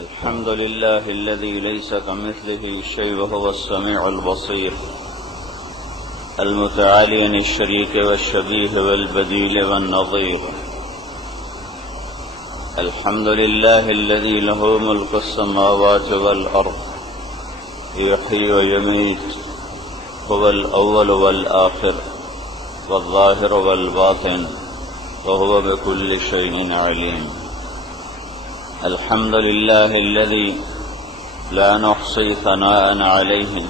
الحمد لله الذي ليس كمثله شيء وهو السميع البصير المتعالي عن الشريك والشبيه والبديل والنظير. الحمد لله الذي له ملك السماوات والأرض يحيي ويميت، هو الأول والآخر والظاهر والباطن وهو بكل شيء عليم. الحمد لله الذي لا نحصي ثناء عليه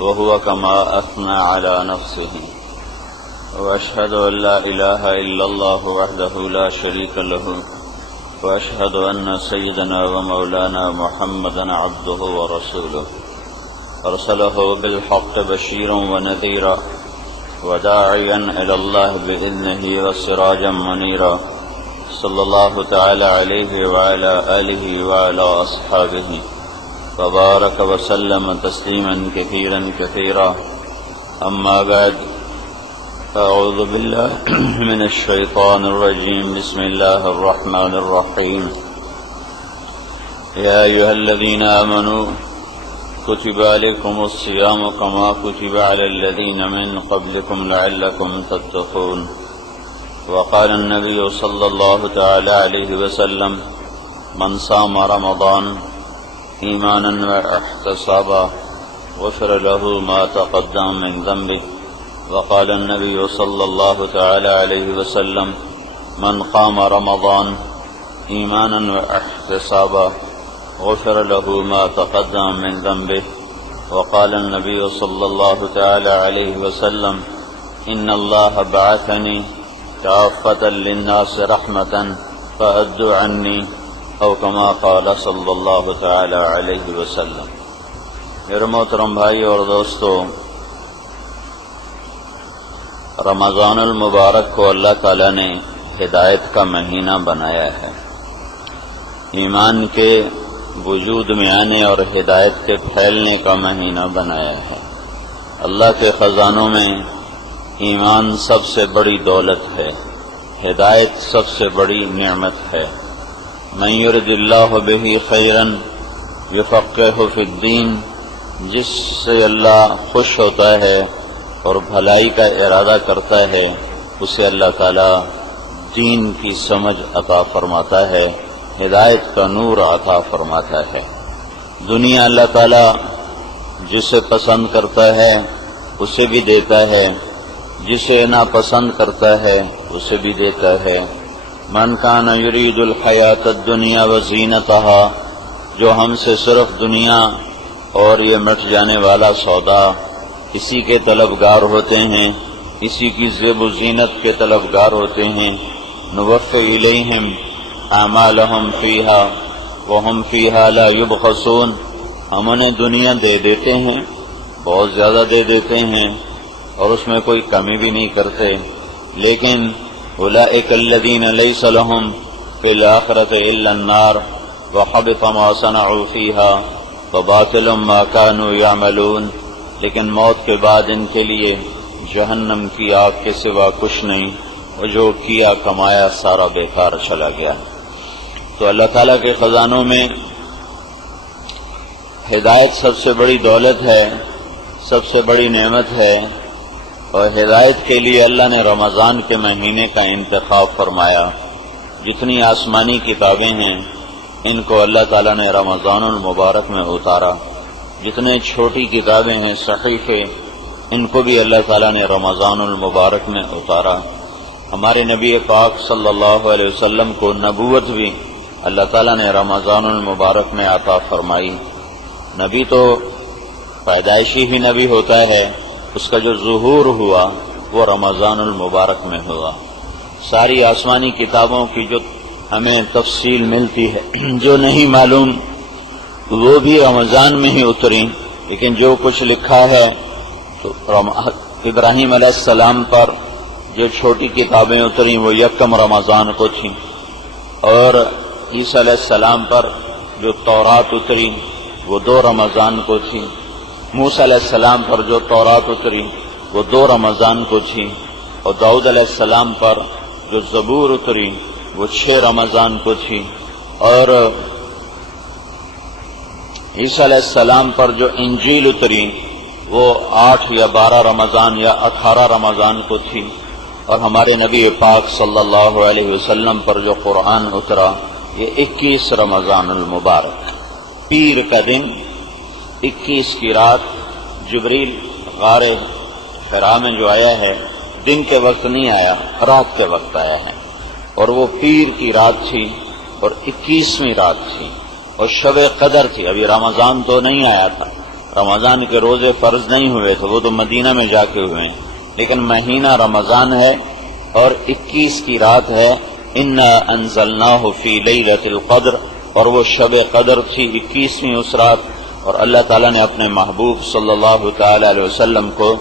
وهو كما أثنى على نفسه، وأشهد أن لا إله إلا الله وحده لا شريك له، وأشهد أن سيدنا ومولانا محمدا عبده ورسوله أرسله بالحق بشيرا ونذيرا وداعيا إلى الله بإذنه وسراجا منيرا، صلى الله تعالى عليه وعلى آله وعلى أصحابه وبارك وسلم تسليما كثيرا كثيرا. أما بعد، أعوذ بالله من الشيطان الرجيم. بسم الله الرحمن الرحيم. يا أيها الذين آمنوا كتب عليكم الصيام كما كتب على الذين من قبلكم لعلكم تتقون. وقال النبي صلى الله تعالى عليه وسلم: من صام رمضان إيمانا واحتسابا غفر له ما تقدم من ذنبه. وقال النبي صلى الله تعالى عليه وسلم: من قام رمضان إيمانا واحتسابا غفر له ما تقدم من ذنبه. وقال النبي صلى الله تعالى عليه وسلم: إن الله بعثني كافة للناس رحمة فأدوا عني، او كما قال صلی اللہ تعالی علیہ وسلم. میرے محترم بھائی اور دوستو، رمضان المبارک کو اللہ تعالی نے ہدایت کا مہینہ بنایا ہے، ایمان کے وجود میں آنے اور ہدایت کے پھیلنے کا مہینہ بنایا ہے. اللہ کے خزانوں میں ایمان سب سے بڑی دولت ہے، ہدایت سب سے بڑی نعمت ہے. من یرد اللہ بہ خیرا یفقہہ فی الدین، جس سے اللہ خوش ہوتا ہے اور بھلائی کا ارادہ کرتا ہے اسے اللہ تعالی دین کی سمجھ عطا فرماتا ہے، ہدایت کا نور عطا فرماتا ہے. دنیا اللہ تعالی جسے پسند کرتا ہے اسے بھی دیتا ہے، جسے ناپسند کرتا ہے اسے بھی دیتا ہے. من کان یرید الحیات الدنیا وزینتها، جو ہم سے صرف دنیا اور یہ مٹ جانے والا سودا اسی کے طلبگار ہوتے ہیں، اسی کی زیب و زینت کے طلبگار ہوتے ہیں، نوفی الیہم اعمالہم فیہا وہم فیہا لا یبخسون، ہم انہیں دنیا دے دیتے ہیں، بہت زیادہ دے دیتے ہیں اور اس میں کوئی کمی بھی نہیں کرتے، لیکن اولئک الذین لیس لہم فی الآخرۃ الا النار وحبط ما صنعوا فیہا وباطل ما کانوا یعملون، لیکن موت کے بعد ان کے لیے جہنم کی آگ کے سوا کچھ نہیں، اور جو کیا کمایا سارا بیکار چلا گیا. تو اللہ تعالیٰ کے خزانوں میں ہدایت سب سے بڑی دولت ہے، سب سے بڑی نعمت ہے، اور ہدایت کے لیے اللہ نے رمضان کے مہینے کا انتخاب فرمایا. جتنی آسمانی کتابیں ہیں ان کو اللہ تعالیٰ نے رمضان المبارک میں اتارا، جتنے چھوٹی کتابیں ہیں صحیفے ان کو بھی اللہ تعالیٰ نے رمضان المبارک میں اتارا. ہمارے نبی پاک صلی اللہ علیہ وسلم کو نبوت بھی اللہ تعالیٰ نے رمضان المبارک میں عطا فرمائی. نبی تو پیدائشی ہی نبی ہوتا ہے، اس کا جو ظہور ہوا وہ رمضان المبارک میں ہوا. ساری آسمانی کتابوں کی جو ہمیں تفصیل ملتی ہے، جو نہیں معلوم وہ بھی رمضان میں ہی اتری، لیکن جو کچھ لکھا ہے تو ابراہیم علیہ السلام پر جو چھوٹی کتابیں اتری وہ یکم رمضان کو تھیں، اور عیسیٰ علیہ السلام پر جو تورات اتری وہ 2 رمضان کو تھی. موسیٰ علیہ السلام پر جو تورات اتری وہ 2 رمضان کو تھی، اور داؤد علیہ السلام پر جو زبور اتری وہ 6 رمضان کو تھی، اور عیسیٰ علیہ السلام پر جو انجیل اتری وہ 8 یا 12 رمضان یا 18 رمضان کو تھی، اور ہمارے نبی پاک صلی اللہ علیہ وسلم پر جو قرآن اترا یہ 21 رمضان المبارک، پیر کا دن، 21 کی رات جبریل غار حرا میں جو آیا ہے دن کے وقت نہیں آیا، رات کے وقت آیا ہے، اور وہ پیر کی رات تھی اور 21ویں رات تھی اور شب قدر تھی۔ ابھی رمضان تو نہیں آیا تھا، رمضان کے روزے فرض نہیں ہوئے تھے، وہ تو مدینہ میں جا کے ہوئے ہیں، لیکن مہینہ رمضان ہے اور 21 کی رات ہے۔ انا انزلناہ فی لیلۃ القدر، اور وہ شب قدر تھی 21ویں اس رات، اور اللہ تعالیٰ نے اپنے محبوب صلی اللہ تعالی علیہ وسلم کو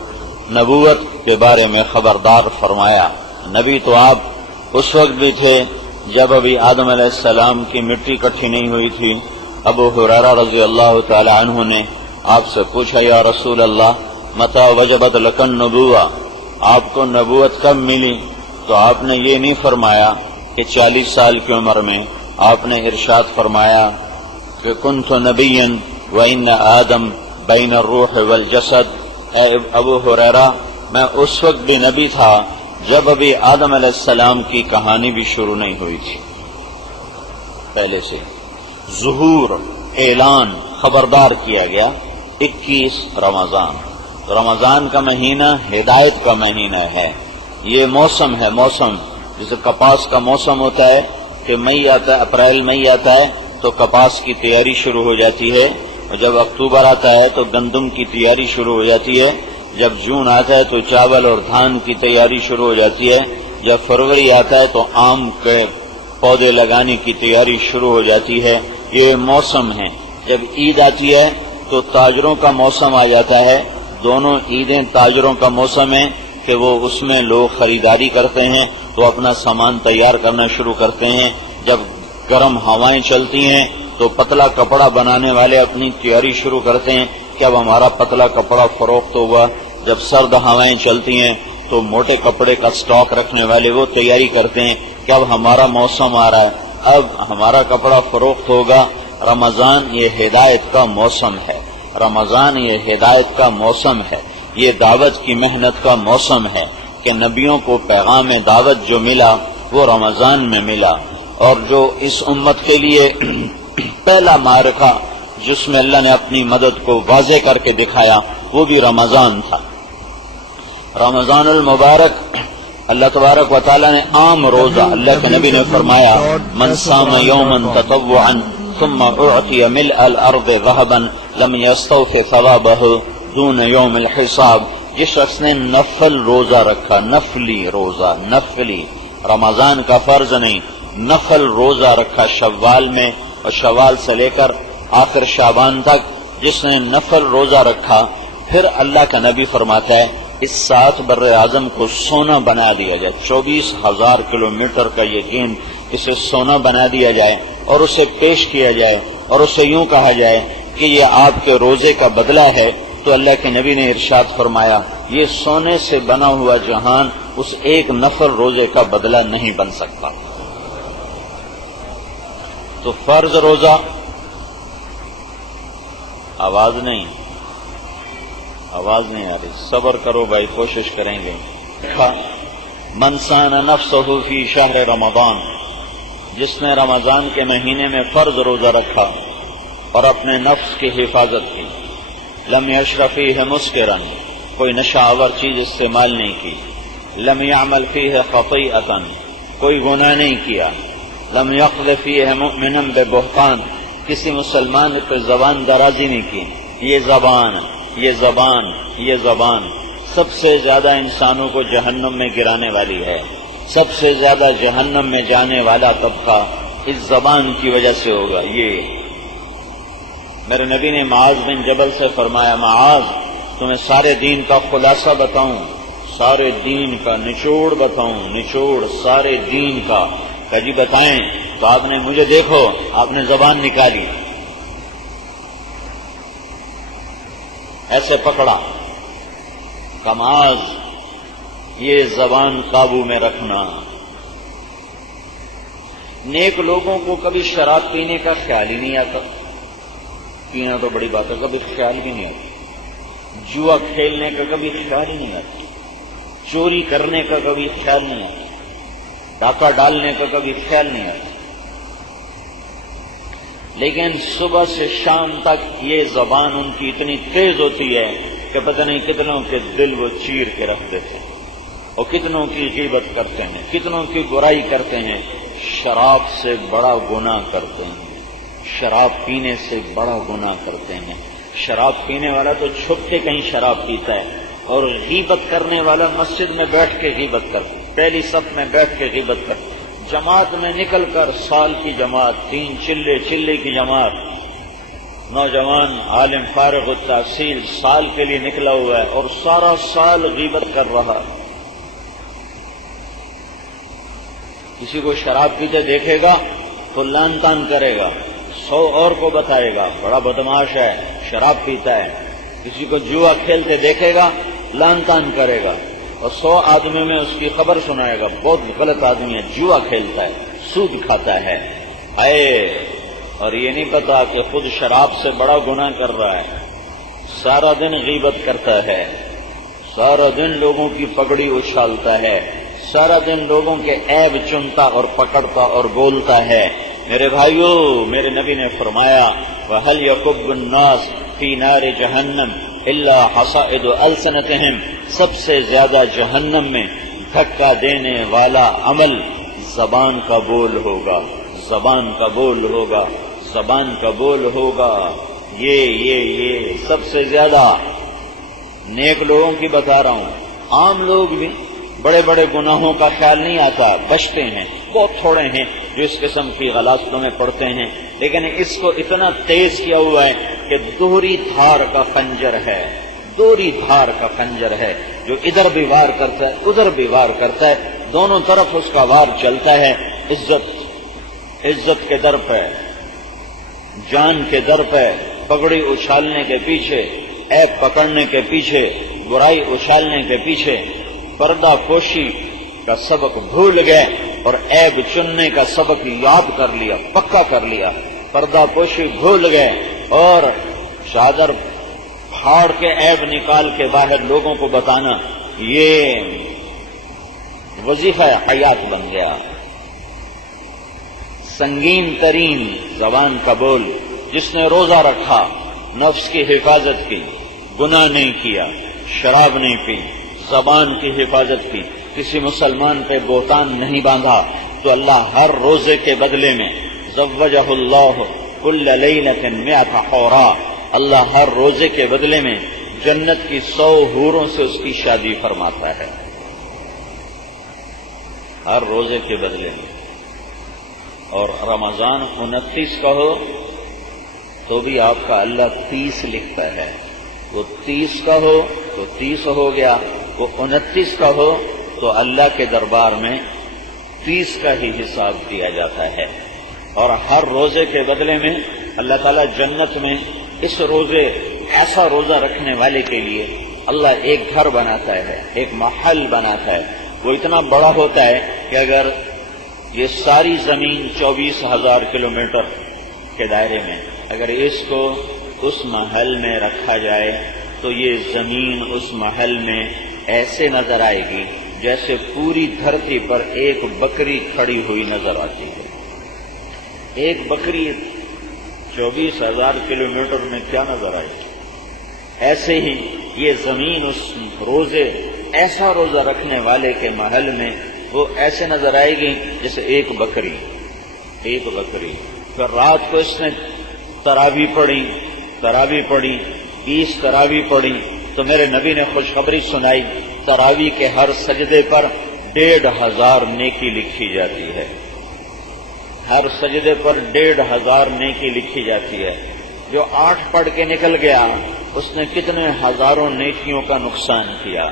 نبوت کے بارے میں خبردار فرمایا۔ نبی تو آپ اس وقت بھی تھے جب ابھی آدم علیہ السلام کی مٹی اکٹھی نہیں ہوئی تھی۔ ابو ہریرہ رضی اللہ تعالی عنہ نے آپ سے پوچھا، یا رسول اللہ متی وجبت لک النبوہ، آپ کو نبوت کب ملی؟ تو آپ نے یہ نہیں فرمایا کہ 40 سال کی عمر میں، آپ نے ارشاد فرمایا کہ کنت نبیا وان آدم بین الروح والجسد، اے ابو ہریرہ میں اس وقت بھی نبی تھا جب ابھی آدم علیہ السلام کی کہانی بھی شروع نہیں ہوئی تھی، پہلے سے ظہور، اعلان، خبردار کیا گیا۔ 21 رمضان، رمضان کا مہینہ ہدایت کا مہینہ ہے، یہ موسم ہے، موسم جیسے کپاس کا موسم ہوتا ہے کہ مئی آتا ہے، اپریل مئی آتا ہے تو کپاس کی تیاری شروع ہو جاتی ہے، اور جب اکتوبر آتا ہے تو گندم کی تیاری شروع ہو جاتی ہے، جب جون آتا ہے تو چاول اور دھان کی تیاری شروع ہو جاتی ہے، جب فروری آتا ہے تو آم کے پودے لگانے کی تیاری شروع ہو جاتی ہے، یہ موسم ہے۔ جب عید آتی ہے تو تاجروں کا موسم آ جاتا ہے، دونوں عیدیں تاجروں کا موسم ہے کہ وہ اس میں لوگ خریداری کرتے ہیں تو اپنا سامان تیار کرنا شروع کرتے ہیں۔ جب گرم ہوائیں چلتی ہیں تو پتلا کپڑا بنانے والے اپنی تیاری شروع کرتے ہیں کہ اب ہمارا پتلا کپڑا فروخت ہوگا۔ جب سرد ہوائیں چلتی ہیں تو موٹے کپڑے کا سٹاک رکھنے والے وہ تیاری کرتے ہیں کہ اب ہمارا موسم آ رہا ہے، اب ہمارا کپڑا فروخت ہوگا۔ رمضان یہ ہدایت کا موسم ہے، رمضان یہ ہدایت کا موسم ہے، یہ دعوت کی محنت کا موسم ہے کہ نبیوں کو پیغام دعوت جو ملا وہ رمضان میں ملا، اور جو اس امت کے لیے پہلا معرکہ جس میں اللہ نے اپنی مدد کو واضح کر کے دکھایا وہ بھی رمضان تھا۔ رمضان المبارک اللہ تبارک و تعالی نے عام روزہ، اللہ کے نبی نے فرمایا من صام یوما تطوعا ثم اعطی ملء الارض ذهبا لم يستوف ثوابه دون یوم الحساب، جس شخص نے نفل روزہ رکھا، نفلی روزہ، نفلی رمضان کا فرض نہیں، نفل روزہ رکھا شوال میں، اور شوال سے لے کر آخر شعبان تک جس نے نفل روزہ رکھا، پھر اللہ کا نبی فرماتا ہے اس 7 بر اعظم کو سونا بنا دیا جائے، 24,000 کلومیٹر کا یہ گیند، اسے سونا بنا دیا جائے اور اسے پیش کیا جائے اور اسے یوں کہا جائے کہ یہ آپ کے روزے کا بدلہ ہے، تو اللہ کے نبی نے ارشاد فرمایا یہ سونے سے بنا ہوا جہان اس ایک نفل روزے کا بدلہ نہیں بن سکتا۔ تو فرض روزہ، آواز نہیں آ رہی، صبر کرو بھائی، کوشش کریں گے۔ من صان نفسہ فی شہر رمضان، جس نے رمضان کے مہینے میں فرض روزہ رکھا اور اپنے نفس کی حفاظت کی، لم یشرب فیہ مسکرا، کوئی نشہ آور چیز استعمال نہیں کی، لم یعمل فیہ خطیئۃ، کوئی گناہ نہیں کیا، لم یقذف فیہ مؤمنا ببہتان، کسی مسلمان پہ زبان درازی نہیں کی۔ یہ زبان سب سے زیادہ انسانوں کو جہنم میں گرانے والی ہے، سب سے زیادہ جہنم میں جانے والا طبقہ اس زبان کی وجہ سے ہوگا۔ یہ میرے نبی نے معاذ بن جبل سے فرمایا، معاذ تمہیں سارے دین کا خلاصہ بتاؤں، سارے دین کا نچوڑ بتاؤں، نچوڑ سارے دین کا، کہ جی بتائیں، تو آپ نے مجھے دیکھو، آپ نے زبان نکالی، ایسے پکڑا، کماز یہ زبان قابو میں رکھنا۔ نیک لوگوں کو کبھی شراب پینے کا خیال ہی نہیں آتا، پینا تو بڑی بات ہے، کبھی خیال بھی نہیں آتا، جوا کھیلنے کا کبھی خیال ہی نہیں آتا، چوری کرنے کا کبھی خیال نہیں آتا، ڈاکہ ڈالنے کا کبھی خیال نہیں آتا، لیکن صبح سے شام تک یہ زبان ان کی اتنی تیز ہوتی ہے کہ پتہ نہیں کتنوں کے دل وہ چیر کے رکھ دیتے ہیں، اور کتنوں کی غیبت کرتے ہیں، کتنوں کی برائی کرتے ہیں، شراب سے بڑا گناہ کرتے ہیں، شراب پینے سے بڑا گناہ کرتے ہیں۔ شراب پینے والا تو چھپ کے کہیں شراب پیتا ہے، اور غیبت کرنے والا مسجد میں بیٹھ کے غیبت کرتا ہے، پہلی صف میں بیٹھ کے غیبت کرتا ہے، جماعت میں نکل کر سال کی جماعت، 3 چلے کی جماعت، نوجوان عالم فارغ التحصیل سال کے لیے نکلا ہوا ہے اور سارا سال غیبت کر رہا۔ کسی کو شراب پیتے دیکھے گا تو لان تان کرے گا، 100 اور کو بتائے گا بڑا بدماش ہے، شراب پیتا ہے۔ کسی کو جوا کھیلتے دیکھے گا لان تان کرے گا، اور 100 آدمی میں اس کی خبر سنائے گا، بہت غلط آدمی ہے، جوا کھیلتا ہے، سود کھاتا ہے، اور یہ نہیں پتا کہ خود شراب سے بڑا گناہ کر رہا ہے، سارا دن غیبت کرتا ہے، سارا دن لوگوں کی پگڑی اچھالتا ہے، سارا دن لوگوں کے عیب چنتا اور پکڑتا اور بولتا ہے۔ میرے بھائیو، میرے نبی نے فرمایا وَهَلْ يَكُبُّ النَّاسُ فِي نَارِ جَهَنَّمَ إِلَّا حَصَائِدُ أَلْسِنَتِهِمْ، سب سے زیادہ جہنم میں دھکا دینے والا عمل زبان کا بول ہوگا، زبان کا بول ہوگا، زبان کا بول ہوگا۔ یہ سب سے زیادہ نیک لوگوں کی بتا رہا ہوں، عام لوگ بھی بڑے بڑے گناہوں کا خیال نہیں آتا، بچتے ہیں، بہت تھوڑے ہیں جو اس قسم کی غلاظتوں میں پڑتے ہیں، لیکن اس کو اتنا تیز کیا ہوا ہے کہ دوہری دھار کا خنجر ہے، دوہری دھار کا خنجر ہے، جو ادھر بھی وار کرتا ہے ادھر بھی وار کرتا ہے، دونوں طرف اس کا وار چلتا ہے۔ عزت کے در پہ، جان کے در پہ، پگڑی اچھالنے کے پیچھے، عیب پکڑنے کے پیچھے، برائی اچھالنے کے پیچھے پردہ پوشی کا سبق بھول گئے اور عیب چننے کا سبق یاد کر لیا، پکا کر لیا، پردہ پوشی بھول گئے اور چادر پھاڑ کے عیب نکال کے باہر لوگوں کو بتانا، یہ وظیفہ حیات بن گیا۔ سنگین ترین زبان کا بول، جس نے روزہ رکھا، نفس کی حفاظت کی، گناہ نہیں کیا، شراب نہیں پی، زبان کی حفاظت کی، کسی مسلمان پہ بہتان نہیں باندھا، تو اللہ ہر روزے کے بدلے میں زوجہ اللہ کل لیلۃ 100 حورا، اللہ ہر روزے کے بدلے میں جنت کی 100 حوروں سے اس کی شادی فرماتا ہے، ہر روزے کے بدلے میں۔ اور رمضان 29 کا ہو تو بھی آپ کا اللہ 30 لکھتا ہے، وہ 30 کا ہو تو 30 ہو گیا، وہ 29 کا ہو تو اللہ کے دربار میں 30 کا ہی حساب دیا جاتا ہے۔ اور ہر روزے کے بدلے میں اللہ تعالیٰ جنت میں اس روزے، ایسا روزہ رکھنے والے کے لیے اللہ ایک گھر بناتا ہے، ایک محل بناتا ہے، وہ اتنا بڑا ہوتا ہے کہ اگر یہ ساری زمین 24,000 کلومیٹر کے دائرے میں اگر اس کو اس محل میں رکھا جائے تو یہ زمین اس محل میں ایسے نظر آئے گی جیسے پوری دھرتی پر ایک بکری کھڑی ہوئی نظر آتی ہے۔ ایک بکری 24,000 کلومیٹر میں کیا نظر آئے گی؟ ایسے ہی یہ زمین اس روزے، ایسا روزہ رکھنے والے کے محل میں وہ ایسے نظر آئے گی جیسے ایک بکری۔ پھر رات کو اس نے تراویح پڑھی 20 تراویح پڑھی، تو میرے نبی نے خوشخبری سنائی، تراویح کے ہر سجدے پر 1,500 نیکی لکھی جاتی ہے، ہر سجدے پر 1,500 نیکی لکھی جاتی ہے۔ جو 8 پڑھ کے نکل گیا اس نے کتنے ہزاروں نیکیوں کا نقصان کیا۔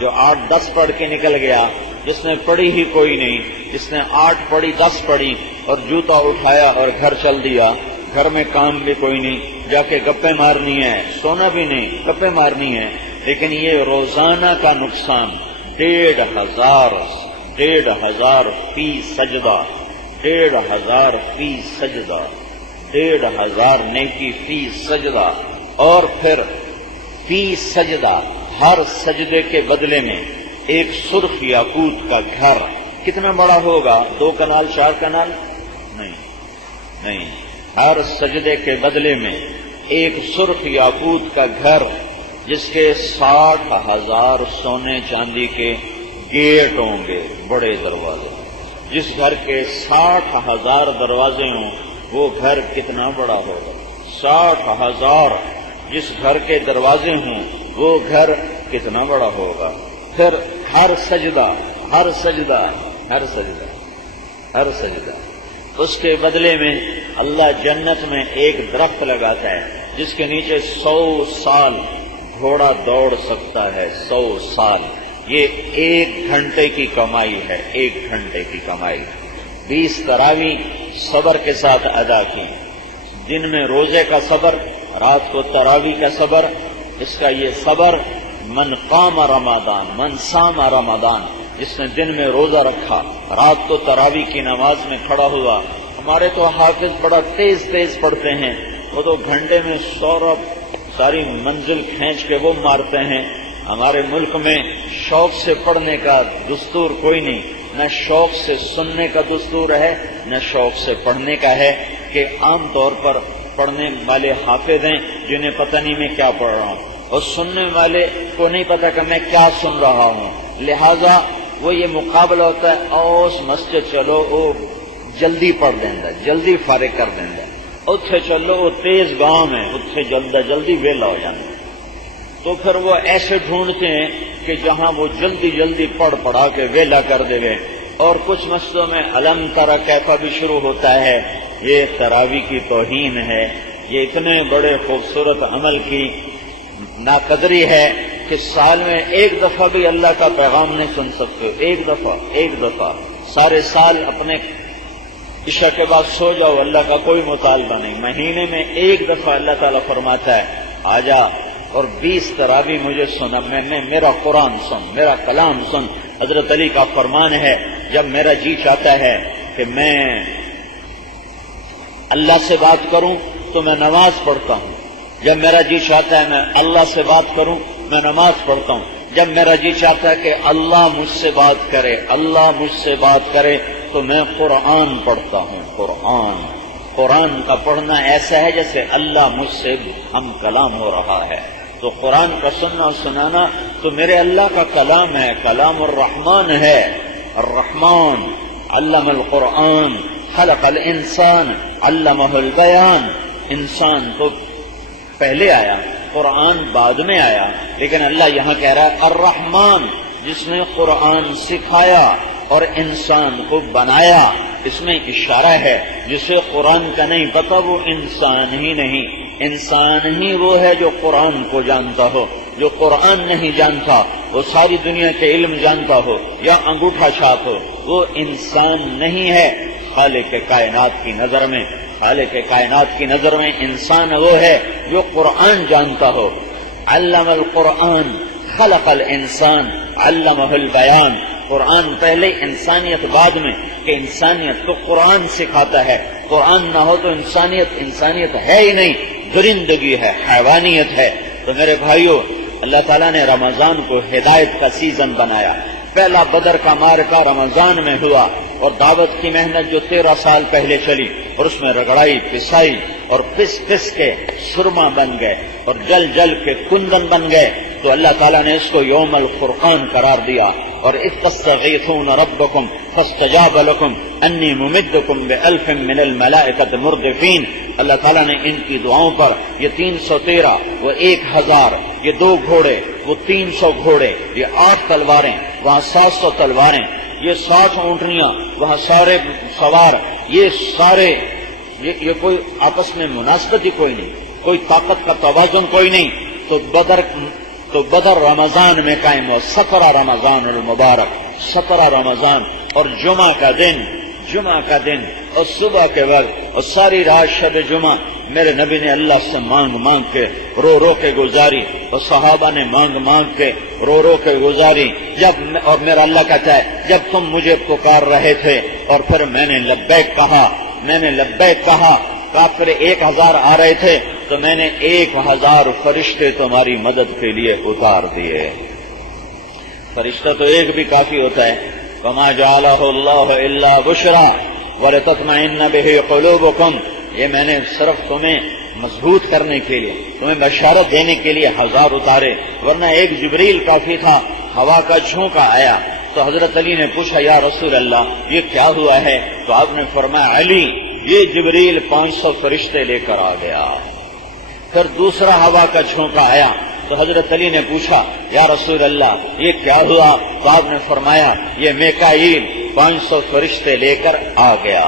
جو 8-10 پڑھ کے نکل گیا، جس نے پڑھی ہی کوئی نہیں، جس نے 8 پڑھی 10 پڑھی اور جوتا اٹھایا اور گھر چل دیا، گھر میں کام بھی کوئی نہیں، جا کے گپے مارنی ہے، سونا بھی نہیں، گپے مارنی ہے، لیکن یہ روزانہ کا نقصان 1,500 فی سجدہ، 1,500 فی سجدہ، 1,500 نیکی فی سجدہ، اور پھر فی سجدہ ہر سجدے کے بدلے میں ایک سرخ یاقوت کا گھر. کتنا بڑا ہوگا؟ 2 کنال 4 کنال؟ نہیں، ہر سجدے کے بدلے میں ایک سرخ یاقوت کا گھر جس کے 60,000 سونے چاندی کے گیٹ ہوں گے، بڑے دروازے. جس گھر کے 60,000 دروازے ہوں وہ گھر کتنا بڑا ہوگا؟ 60,000 جس گھر کے دروازے ہوں وہ گھر کتنا بڑا ہوگا؟ پھر ہر سجدہ اس کے بدلے میں اللہ جنت میں ایک درخت لگاتا ہے جس کے نیچے 100 سال گھوڑا دوڑ سکتا ہے. 100 سال. یہ 1 گھنٹے کی کمائی ہے، 1 گھنٹے کی کمائی. 20 تراویح صبر کے ساتھ ادا کی، دن میں روزے کا صبر، رات کو تراویح کا صبر. اس کا یہ صبر من قام رمضان، من صام رمضان، جس نے دن میں روزہ رکھا، رات کو تراویح کی نماز میں کھڑا ہوا. ہمارے تو حافظ بڑا تیز پڑھتے ہیں، وہ تو گھنٹے میں ساری منزل کھینچ کے وہ مارتے ہیں. ہمارے ملک میں شوق سے پڑھنے کا دستور کوئی نہیں، نہ شوق سے سننے کا دستور ہے نہ شوق سے پڑھنے کا ہے. کہ عام طور پر پڑھنے والے حافظ ہیں جنہیں پتہ نہیں میں کیا پڑھ رہا ہوں، اور سننے والے کو نہیں پتہ کہ میں کیا سن رہا ہوں. لہذا وہ یہ مقابلہ ہوتا ہے، اوس مسجد چلو وہ جلدی پڑھ دینا، جلدی فارغ کر دینا، اتھے چلو وہ تیز گاؤں میں اتھے جلدی ویلا ہو جانا. تو پھر وہ ایسے ڈھونڈتے ہیں کہ جہاں وہ جلدی پڑھا کے ویلا کر دے گئے. اور کچھ مسجدوں میں علم ترى کیفا بھی شروع ہوتا ہے. یہ تراویح کی توہین ہے، یہ اتنے بڑے خوبصورت عمل کی ناقدری ہے کہ سال میں 1 دفعہ بھی اللہ کا پیغام نہیں سن سکتے. 1 دفعہ سارے سال اپنے عشاء کے بعد سو جاؤ، اللہ کا کوئی مطالبہ نہیں. مہینے میں 1 دفعہ اللہ تعالیٰ فرماتا ہے آجا اور 20 تراویح مجھے سنا، میرا قرآن سن، میرا کلام سن. حضرت علی کا فرمان ہے جب میرا جی چاہتا ہے کہ میں اللہ سے بات کروں تو میں نماز پڑھتا ہوں. جب میرا جی چاہتا ہے میں اللہ سے بات کروں میں نماز پڑھتا ہوں. جب میرا جی چاہتا ہے کہ اللہ مجھ سے بات کرے تو میں قرآن پڑھتا ہوں. قرآن کا پڑھنا ایسا ہے جیسے اللہ مجھ سے ہم کلام ہو رہا ہے. تو قرآن کا سننا اور سنانا تو میرے اللہ کا کلام ہے، کلام الرحمن ہے. الرحمن علم القرآن خلق الانسان علمہ البیان. انسان تو پہلے آیا، قرآن بعد میں آیا، لیکن اللہ یہاں کہہ رہا ہے الرحمن، جس نے قرآن سکھایا اور انسان کو بنایا. اس میں اشارہ ہے جسے قرآن کا نہیں پتا وہ انسان ہی نہیں. انسان ہی وہ ہے جو قرآن کو جانتا ہو. جو قرآن نہیں جانتا وہ ساری دنیا کے علم جانتا ہو یا انگوٹھا چھاپ ہو، وہ انسان نہیں ہے. خالق کائنات کی نظر میں انسان وہ ہے جو قرآن جانتا ہو. علم القرآن خلق الانسان علمہ البیان. قرآن پہلے انسانیت بعد میں، کہ انسانیت کو قرآن سکھاتا ہے. قرآن نہ ہو تو انسانیت ہے ہی نہیں، درندگی ہے، حیوانیت ہے. تو میرے بھائیو، اللہ تعالیٰ نے رمضان کو ہدایت کا سیزن بنایا. پہلا بدر کا معرکہ رمضان میں ہوا، اور دعوت کی محنت جو 13 سال پہلے چلی اور اس میں رگڑائی پسائی اور پس کے سرما بن گئے اور جل کے کندن بن گئے. تو اللہ تعالیٰ نے اس کو یوم الفرقان قرار دیا. اور اذ تستغیثون ربکم فاستجاب لکم انی ممدکم بألف من الملائکۃ مردفین. اللہ تعالیٰ نے ان کی دعاؤں پر یہ 313، وہ 1000، یہ 2 گھوڑے، وہ 300 گھوڑے، یہ 8 تلواریں، وہاں 700 تلواریں، یہ 60 اونٹنیاں، وہاں سارے سوار، یہ سارے یہ کوئی آپس میں مناسبت ہی کوئی نہیں، کوئی طاقت کا توازن کوئی نہیں. تو بدر رمضان میں قائم ہو. 17 رمضان المبارک، 17 رمضان اور جمعہ کا دن اور صبح کے وقت اور ساری رات شب جمعہ میرے نبی نے اللہ سے مانگ کے رو کے گزاری، اور صحابہ نے مانگ کے رو کے گزاری. اور میرا اللہ کہتا ہے جب تم مجھے پکار رہے تھے اور پھر میں نے لبیک کہا کافر 1000 آ رہے تھے تو میں نے 1000 فرشتے تمہاری مدد کے لیے اتار دیے. فرشتہ تو ایک بھی کافی ہوتا ہے. وما جعلہ اللہ الا بشرا ولتطمئن بہ قلوبکم، یہ میں نے صرف تمہیں مضبوط کرنے کے لیے، تمہیں بشارت دینے کے لیے 1000 اتارے، ورنہ ایک جبریل کافی تھا. ہوا کا جھونکا آیا تو حضرت علی نے پوچھا یا رسول اللہ یہ کیا ہوا ہے؟ تو آپ نے فرمایا علی یہ جبریل 500 فرشتے لے کر آ گیا. پھر دوسرا ہوا کا جھونکا آیا تو حضرت علی نے پوچھا یا رسول اللہ یہ کیا ہوا؟ تو آپ نے فرمایا یہ میکائیل 500 فرشتے لے کر آ گیا.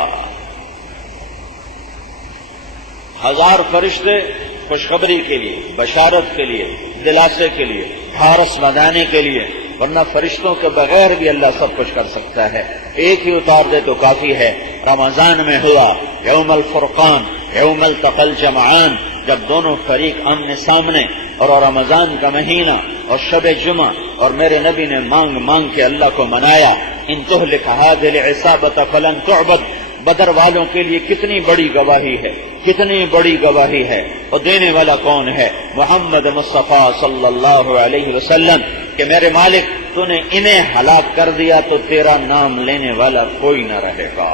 1000 فرشتے خوشخبری کے لیے، بشارت کے لیے، دلاسے کے لیے، ڈھارس بندانے کے لیے، ورنہ فرشتوں کے بغیر بھی اللہ سب کچھ کر سکتا ہے. ایک ہی اتار دے تو کافی ہے. رمضان میں ہوا یوم الفرقان، یوم التقى الجمعان، جب دونوں فریق آمنے سامنے، اور رمضان کا مہینہ اور شب جمعہ، اور میرے نبی نے مانگ مانگ کے اللہ کو منایا. ان تہلک هذه العصابة فلن تعبد. بدر والوں کے لیے کتنی بڑی گواہی ہے، کتنی بڑی گواہی ہے. اور دینے والا کون ہے؟ محمد مصطفیٰ صلی اللہ علیہ وسلم کہ میرے مالک تو نے انہیں ہلاک کر دیا تو تیرا نام لینے والا کوئی نہ رہے گا.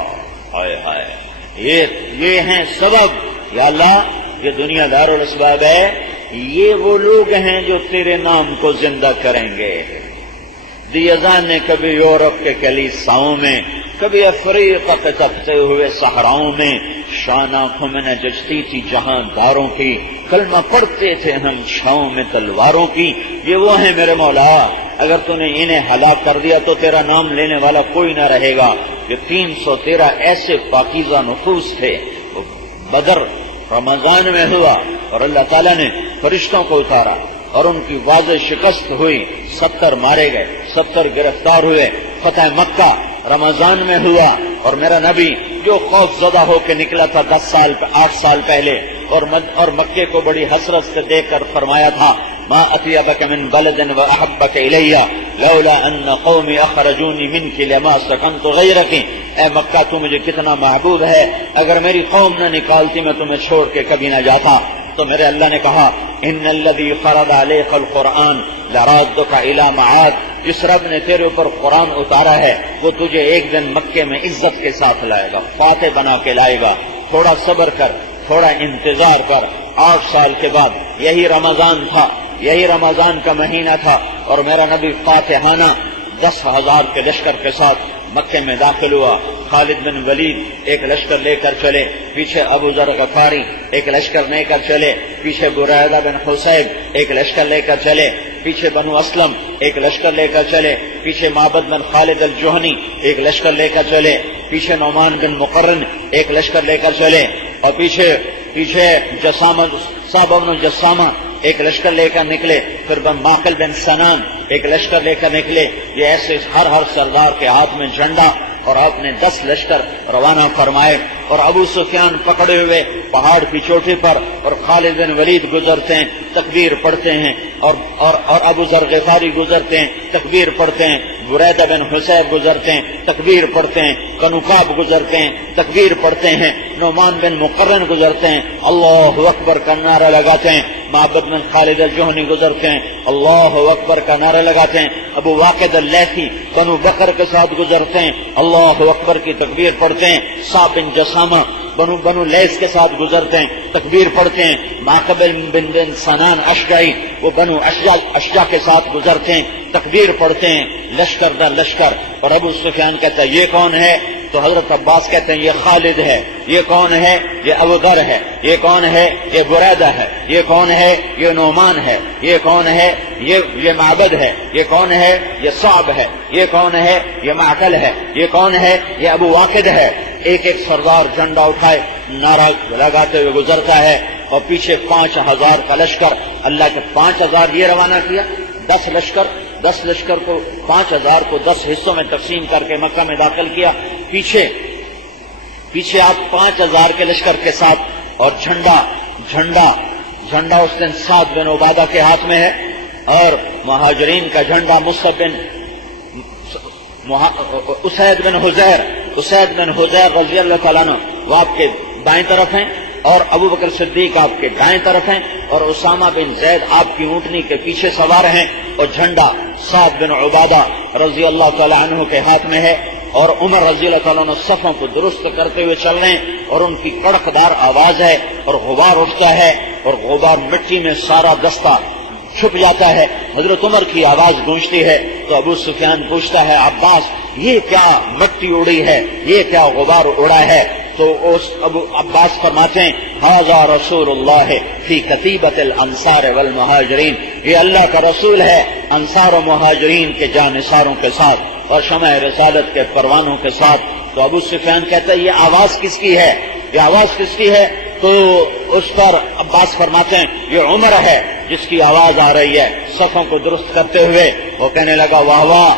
ہائے ہائے، یہ ہیں سبب. یا اللہ یہ دنیا دار الاسباب ہے، یہ وہ لوگ ہیں جو تیرے نام کو زندہ کریں گے. دیزان نے کبھی یورپ کے کلیساؤں میں، کبھی افریقہ کے تپتے ہوئے صحراؤں میں شان آنکھوں میں نہ جچتی تھی جہاں داروں کی، کلمہ پڑھتے تھے ہم چھاؤں میں تلواروں کی. یہ وہ ہیں میرے مولا، اگر تو نے انہیں ہلاک کر دیا تو تیرا نام لینے والا کوئی نہ رہے گا. یہ 313 ایسے پاکیزہ نفوس تھے. بدر رمضان میں ہوا اور اللہ تعالیٰ نے فرشتوں کو اتارا اور ان کی واضح شکست ہوئی. 70 مارے گئے، 70 گرفتار ہوئے. فتح مکہ رمضان میں ہوا اور میرا نبی جو خوف زدہ ہو کے نکلا تھا 8 سال پہلے، اور مکے کو بڑی حسرت سے دیکھ کر فرمایا تھا ما اطیبک من بلد واحبک الی لولا ان قومی اخرجونی منک لما سکنت غیرک. اے مکہ تو مجھے کتنا محبوب ہے، اگر میری قوم نہ نکالتی میں تمہیں چھوڑ کے کبھی نہ جاتا. تو میرے اللہ نے کہا ان الذی فرض علیک القرآن لرادک الی معاد. جس رب نے تیرے اوپر قرآن اتارا ہے وہ تجھے ایک دن مکے میں عزت کے ساتھ لائے گا، فاتح بنا کے لائے گا. تھوڑا صبر کر، تھوڑا انتظار کر. 8 سال کے بعد یہی رمضان تھا، یہی رمضان کا مہینہ تھا اور میرا نبی فاتحانہ 10,000 کے لشکر کے ساتھ مکے میں داخل ہوا. خالد بن ولید ایک لشکر لے کر چلے، پیچھے ابو ذر غفاری ایک لشکر لے کر چلے، پیچھے بریدہ بن حصیب ایک لشکر لے کر چلے، پیچھے بنو اسلم ایک لشکر لے کر چلے، پیچھے معبد بن خالد الجہنی ایک لشکر لے کر چلے، پیچھے نعمان بن مقرن ایک لشکر لے کر چلے، اور پیچھے صعب بن جسامہ ایک لشکر لے کر نکلے. پھر ماقل بن سنان ایک لشکر لے کر نکلے. یہ ایسے ہر سردار کے ہاتھ میں جھنڈا، اور آپ نے 10 لشکر روانہ فرمائے. اور ابو سفیان پکڑے ہوئے پہاڑ کی چوٹی پر، اور خالد بن ولید گزرتے ہیں تکبیر پڑھتے ہیں، اور ابو ذر غفاری گزرتے ہیں تکبیر پڑھتے ہیں، بریدہ بن حصیب گزرتے ہیں تکبیر پڑھتے ہیں، کنوکاب گزرتے ہیں تکبیر پڑھتے ہیں، نعمان بن مقرن گزرتے ہیں اللہ اکبر کا نعرہ لگاتے ہیں، معبد بن خالد الجہنی گزرتے ہیں اللہ اکبر کا نعرہ لگاتے ہیں، ابو واقد اللیثی بنو بکر کے ساتھ گزرتے ہیں اللہ اکبر کی تکبیر پڑھتے ہیں، صعب بن جسامہ بنو لیث کے ساتھ گزرتے ہیں تکبیر پڑھتے ہیں، معقبل بن سنان اشجعی وہ بنو اشجع کے ساتھ گزرتے ہیں تکبیر پڑھتے ہیں، لشکر در لشکر. اور ابو سفیان کہتا ہے یہ کون ہے؟ تو حضرت عباس کہتے ہیں یہ خالد ہے. یہ کون ہے؟ یہ ابو ذر ہے. یہ کون ہے؟ یہ بریدہ ہے. یہ کون ہے؟ یہ نعمان ہے. یہ کون ہے؟ یہ معبد ہے. یہ کون ہے؟ یہ صعب ہے. یہ کون ہے؟ یہ معقل ہے. یہ کون ہے؟ یہ ابو واقد ہے. ایک ایک سردار جھنڈا اٹھائے نعرہ لگاتے ہوئے گزرتا ہے، اور پیچھے 5,000 کا لشکر. اللہ کے 5,000 یہ روانہ کیا، 10 لشکر کو 5,000 کو 10 حصوں میں تقسیم کر کے مکہ میں داخل کیا. پیچھے آپ 5,000 کے لشکر کے ساتھ، اور جھنڈا اس دن سعد بن عبادہ کے ہاتھ میں ہے، اور مہاجرین کا جھنڈا مصعب بن اسید بن حضیر رضی اللہ تعالیٰ عنہ وہ آپ کے دائیں طرف ہیں، اور ابو بکر صدیق آپ کے دائیں طرف ہیں اور اسامہ بن زید آپ کی اونٹنی کے پیچھے سوار ہیں اور جھنڈا سعد بن عبادہ رضی اللہ تعالی عنہ کے ہاتھ میں ہے اور عمر رضی اللہ تعالیٰ عنہ صفوں کو درست کرتے ہوئے چل رہے ہیں اور ان کی کڑکدار آواز ہے اور غبار اٹھتا ہے اور غبار مٹی میں سارا دستہ چھپ جاتا ہے. حضرت عمر کی آواز گونجتی ہے تو ابو سفیان پوچھتا ہے عباس یہ کیا مٹی اڑی ہے, یہ کیا غبار اڑا ہے؟ تو ابو عباس فرماتے ہیں ھذا رسول اللہ فی کتیبۃ الانصار والمہاجرین, یہ اللہ کا رسول ہے انصار و مہاجرین کے جانثاروں کے ساتھ اور شمع رسالت کے پروانوں کے ساتھ. تو ابو سفیان کہتا ہے یہ آواز کس کی ہے, یہ آواز کس کی ہے؟ تو اس پر عباس فرماتے ہیں یہ عمر ہے جس کی آواز آ رہی ہے صفوں کو درست کرتے ہوئے. وہ کہنے لگا واہ واہ,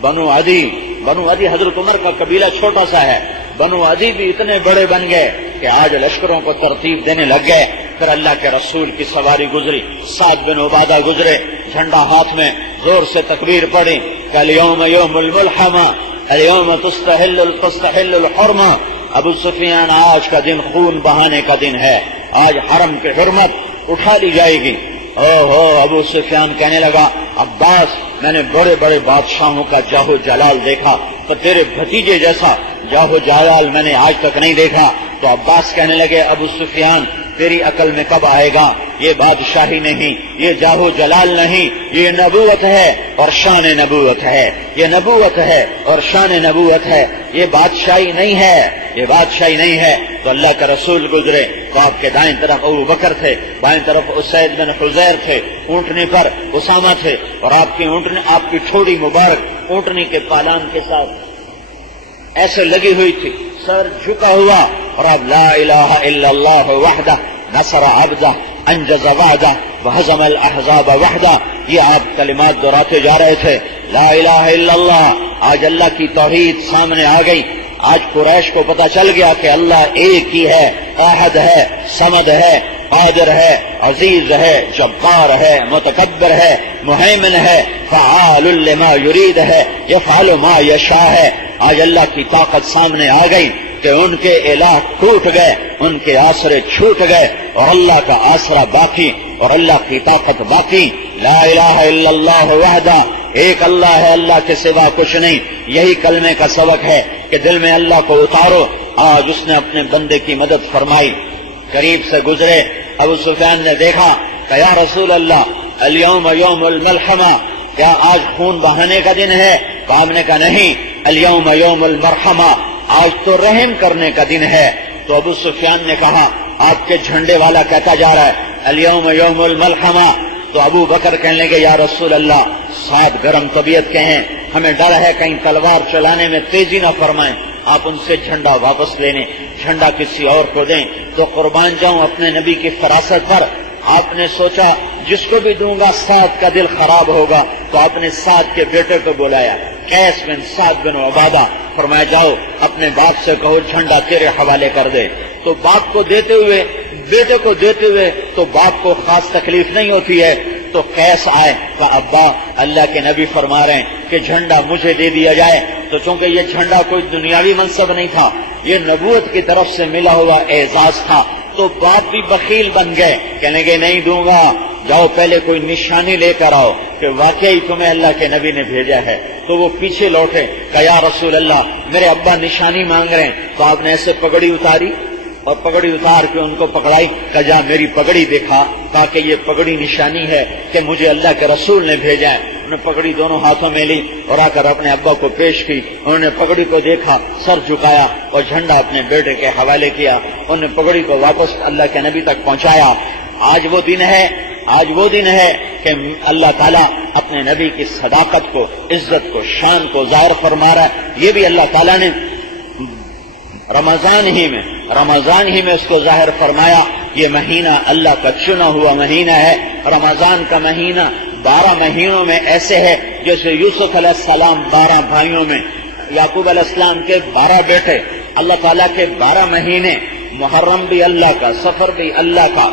بنو عدی حضرت عمر کا قبیلہ چھوٹا سا ہے, بنو عدی بھی اتنے بڑے بن گئے کہ آج لشکروں کو ترتیب دینے لگ گئے. پھر اللہ کے رسول کی سواری گزری, سعد بن عبادہ گزرے, جھنڈا ہاتھ میں, زور سے تکبیر پڑی کہ الیوم یوم الملحمہ الیوم تستحل الحرمہ. ابو سفیان آج کا دن خون بہانے کا دن ہے, آج حرم کی حرمت اٹھا لی جائے گی. ابو سفیان کہنے لگا عباس میں نے بڑے بڑے بادشاہوں کا جاہو جلال دیکھا تو تیرے بھتیجے جیسا جاہو جلال میں نے آج تک نہیں دیکھا. تو عباس کہنے لگے ابو سفیان تیری عقل میں کب آئے گا, یہ بادشاہی نہیں, یہ جاہو جلال نہیں, یہ نبوت ہے اور شان نبوت ہے, یہ نبوت ہے اور شان نبوت ہے, یہ بادشاہی نہیں ہے, یہ بادشاہی نہیں ہے. تو اللہ کا رسول گزرے تو آپ کے دائیں طرف ابو بکر تھے, بائیں طرف اسید بن حضیر تھے, اونٹنی پر اسامہ تھے اور آپ کی اونٹنی, آپ کی ٹھوڑی مبارک اونٹنی کے پالان کے ساتھ ایسے لگی ہوئی تھی, سر جھکا ہوا, اور اب لا الہ الا اللہ وحدہ نصر عبدہ انجز وعدہ وہزم الاحزاب وحدہ, یہ آپ کلمات دہراتے جا رہے تھے. لا الہ الا اللہ, آج اللہ کی توحید سامنے آ گئی. آج قریش کو پتا چل گیا کہ اللہ ایک ہی ہے, احد ہے, صمد ہے, قادر ہے, عزیز ہے, جبار ہے, متکبر ہے, مہیمن ہے, فعال لما یرید ہے, یفعل ما یشاء ہے. آج اللہ کی طاقت سامنے آ گئی کہ ان کے الہ ٹوٹ گئے, ان کے آسرے چھوٹ گئے اور اللہ کا آسرا باقی اور اللہ کی طاقت باقی. لا الہ الا اللہ وحدہ, ایک اللہ ہے, اللہ کے سوا کچھ نہیں. یہی کلمے کا سبق ہے کہ دل میں اللہ کو اتارو. آج اس نے اپنے بندے کی مدد فرمائی. قریب سے گزرے, ابو سفیان نے دیکھا کہ یا رسول اللہ الیوم یوم الملحمہ, کیا آج خون بہانے کا دن ہے؟ آپ نے کہا نہیں, الیوم یوم المرحمہ, آج تو رحم کرنے کا دن ہے. تو ابو سفیان نے کہا آپ کے جھنڈے والا کہتا جا رہا ہے الیوم یوم الملحمہ. تو ابو بکر کہنے لگے یا رسول اللہ سعد گرم طبیعت کے ہیں, ہمیں ڈر ہے کہیں تلوار چلانے میں تیزی نہ فرمائیں, آپ ان سے جھنڈا واپس لے لیں, جھنڈا کسی اور کو دیں تو قربان جاؤں اپنے نبی کی فراست پر. آپ نے سوچا جس کو بھی دوں گا سعد کا دل خراب ہوگا, تو آپ نے سعد کے بیٹے کو بلایا, قیس بن سعد بن عبادہ. فرمایا جاؤ اپنے باپ سے کہو جھنڈا تیرے حوالے کر دے. تو باپ کو دیتے ہوئے, بیٹے کو دیتے ہوئے تو باپ کو خاص تکلیف نہیں ہوتی ہے. تو قیس آئے کہ ابا اللہ کے نبی فرما رہے ہیں کہ جھنڈا مجھے دے دیا جائے. تو چونکہ یہ جھنڈا کوئی دنیاوی منصب نہیں تھا, یہ نبوت کی طرف سے ملا ہوا اعزاز تھا, تو باپ بھی بخیل بن گئے, کہنے گے نہیں دوں گا, جاؤ پہلے کوئی نشانی لے کر آؤ کہ واقعی تمہیں اللہ کے نبی نے بھیجا ہے. تو وہ پیچھے لوٹے کہ یا رسول اللہ میرے ابا نشانی مانگ رہے ہیں. تو آپ نے ایسے پگڑی اتاری اور پگڑی اتار کے ان کو پکڑائی کہ جا میری پگڑی دیکھا, کہا کہ یہ پگڑی نشانی ہے کہ مجھے اللہ کے رسول نے بھیجا ہے. انہوں نے پگڑی دونوں ہاتھوں میں لی اور آ کر اپنے ابا کو پیش کی. انہوں نے پگڑی کو دیکھا, سر جھکایا اور جھنڈا اپنے بیٹے کے حوالے کیا. انہوں نے پگڑی کو واپس اللہ کے نبی تک پہنچایا. آج وہ دن ہے, آج وہ دن ہے کہ اللہ تعالیٰ اپنے نبی کی صداقت کو, عزت کو, شان کو ظاہر فرما رہا ہے. یہ بھی اللہ تعالیٰ نے رمضان ہی میں اس کو ظاہر فرمایا. یہ مہینہ اللہ کا چنا ہوا مہینہ ہے. رمضان کا مہینہ 12 مہینوں میں ایسے ہے جیسے یوسف علیہ السلام 12 بھائیوں میں, یعقوب علیہ السلام کے 12 بیٹے, اللہ تعالیٰ کے 12 مہینے. محرم بھی اللہ کا, سفر بھی اللہ کا,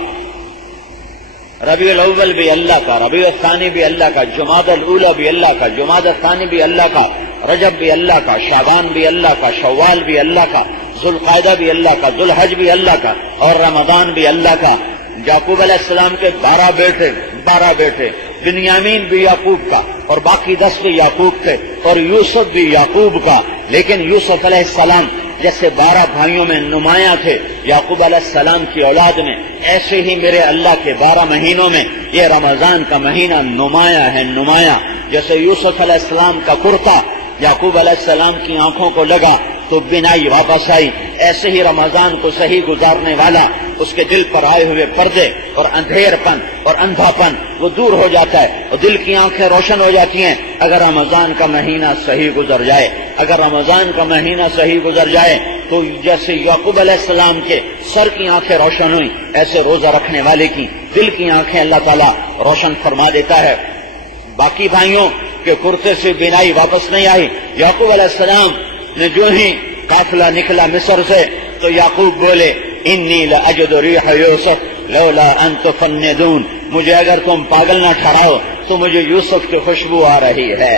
ربیع الاول بھی اللہ کا, ربیع الثانی بھی اللہ کا, جمادی الاولی بھی اللہ کا, جمادی الثانی بھی اللہ کا, رجب بھی اللہ کا, شعبان بھی اللہ کا, شوال بھی اللہ کا, ذوالقعدہ بھی اللہ کا، ذوالحج بھی اللہ کا، اور رمضان بھی اللہ کا۔ یعقوب علیہ السلام کے 12 بیٹے، بنیامین بھی یعقوب کا اور باقی 10 بھی یعقوب تھے، اور یوسف بھی یعقوب کا۔ لیکن یوسف علیہ السلام جیسے 12 بھائیوں میں نمایاں تھے یعقوب علیہ السلام کی اولاد میں، ایسے ہی میرے اللہ کے 12 مہینوں میں یہ رمضان کا مہینہ نمایاں ہے، نمایاں۔ جیسے یوسف علیہ السلام کا کرتا یعقوب علیہ السلام کی آنکھوں کو لگا تو بینائی واپس آئی، ایسے ہی رمضان کو صحیح گزارنے والا اس کے دل پر آئے ہوئے پردے اور اندھیر پن اور اندھا پن وہ دور ہو جاتا ہے اور دل کی آنکھیں روشن ہو جاتی ہیں اگر رمضان کا مہینہ صحیح گزر جائے۔ اگر رمضان کا مہینہ صحیح گزر جائے تو جیسے یعقوب علیہ السلام کے سر کی آنکھیں روشن ہوئی، ایسے روزہ رکھنے والے کی دل کی آنکھیں اللہ تعالیٰ روشن فرما دیتا ہے۔ باقی بھائیوں کے کرتے سے بینائی واپس نہیں آئی۔ یعقوب علیہ السلام نے جو ہی قافلہ نکلا مصر سے تو یعقوب بولے انی لاجد ریح یوسف لولا ان تفندون، مجھے اگر تم پاگل نہ ٹھہراؤ تو مجھے یوسف کی خوشبو آ رہی ہے،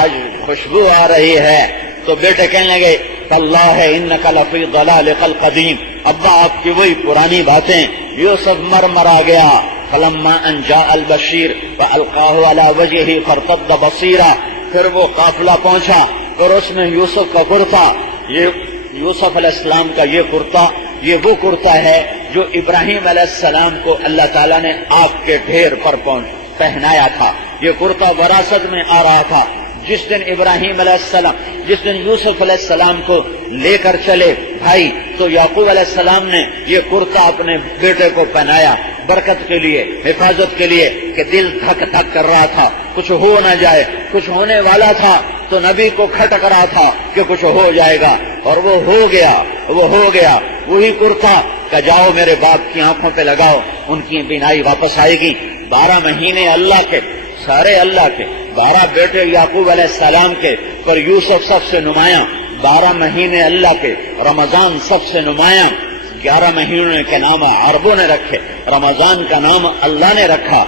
آج خوشبو آ رہی ہے۔ تو بیٹے کہنے لگے اللہ ہے انک لفی ضلالک القدیم، ابا آپ کی وہی پرانی باتیں۔ یوسف مرا گیا، فلما ان جاء البشیر فالقاہ علی وجہہ فارتد بصیرا، پھر وہ قافلہ پہنچا اور اس میں یوسف کا کرتا، یہ یوسف علیہ السلام کا یہ کرتا، یہ وہ کرتا ہے جو ابراہیم علیہ السلام کو اللہ تعالیٰ نے آگ کے ڈھیر پر پہنایا تھا۔ یہ کرتا وراثت میں آ رہا تھا۔ جس دن ابراہیم علیہ السلام، جس دن یوسف علیہ السلام کو لے کر چلے بھائی تو یعقوب علیہ السلام نے یہ کرتا اپنے بیٹے کو پہنایا برکت کے لیے، حفاظت کے لیے، کہ دل دھک دھک کر رہا تھا کچھ ہو نہ جائے، کچھ ہونے والا تھا تو نبی کو کھٹک رہا تھا کہ کچھ ہو جائے گا، اور وہ ہو گیا، وہ ہو گیا۔ وہی کرتا کہ جاؤ میرے باپ کی آنکھوں پہ لگاؤ، ان کی بینائی واپس آئے گی۔ 12 مہینے اللہ کے، سارے اللہ کے، 12 بیٹے یعقوب علیہ السلام کے، پر یوسف سب سے نمایاں۔ 12 مہینے اللہ کے، رمضان سب سے نمایاں۔ 11 مہینے کے نام عربوں نے رکھے، رمضان کا نام اللہ نے رکھا۔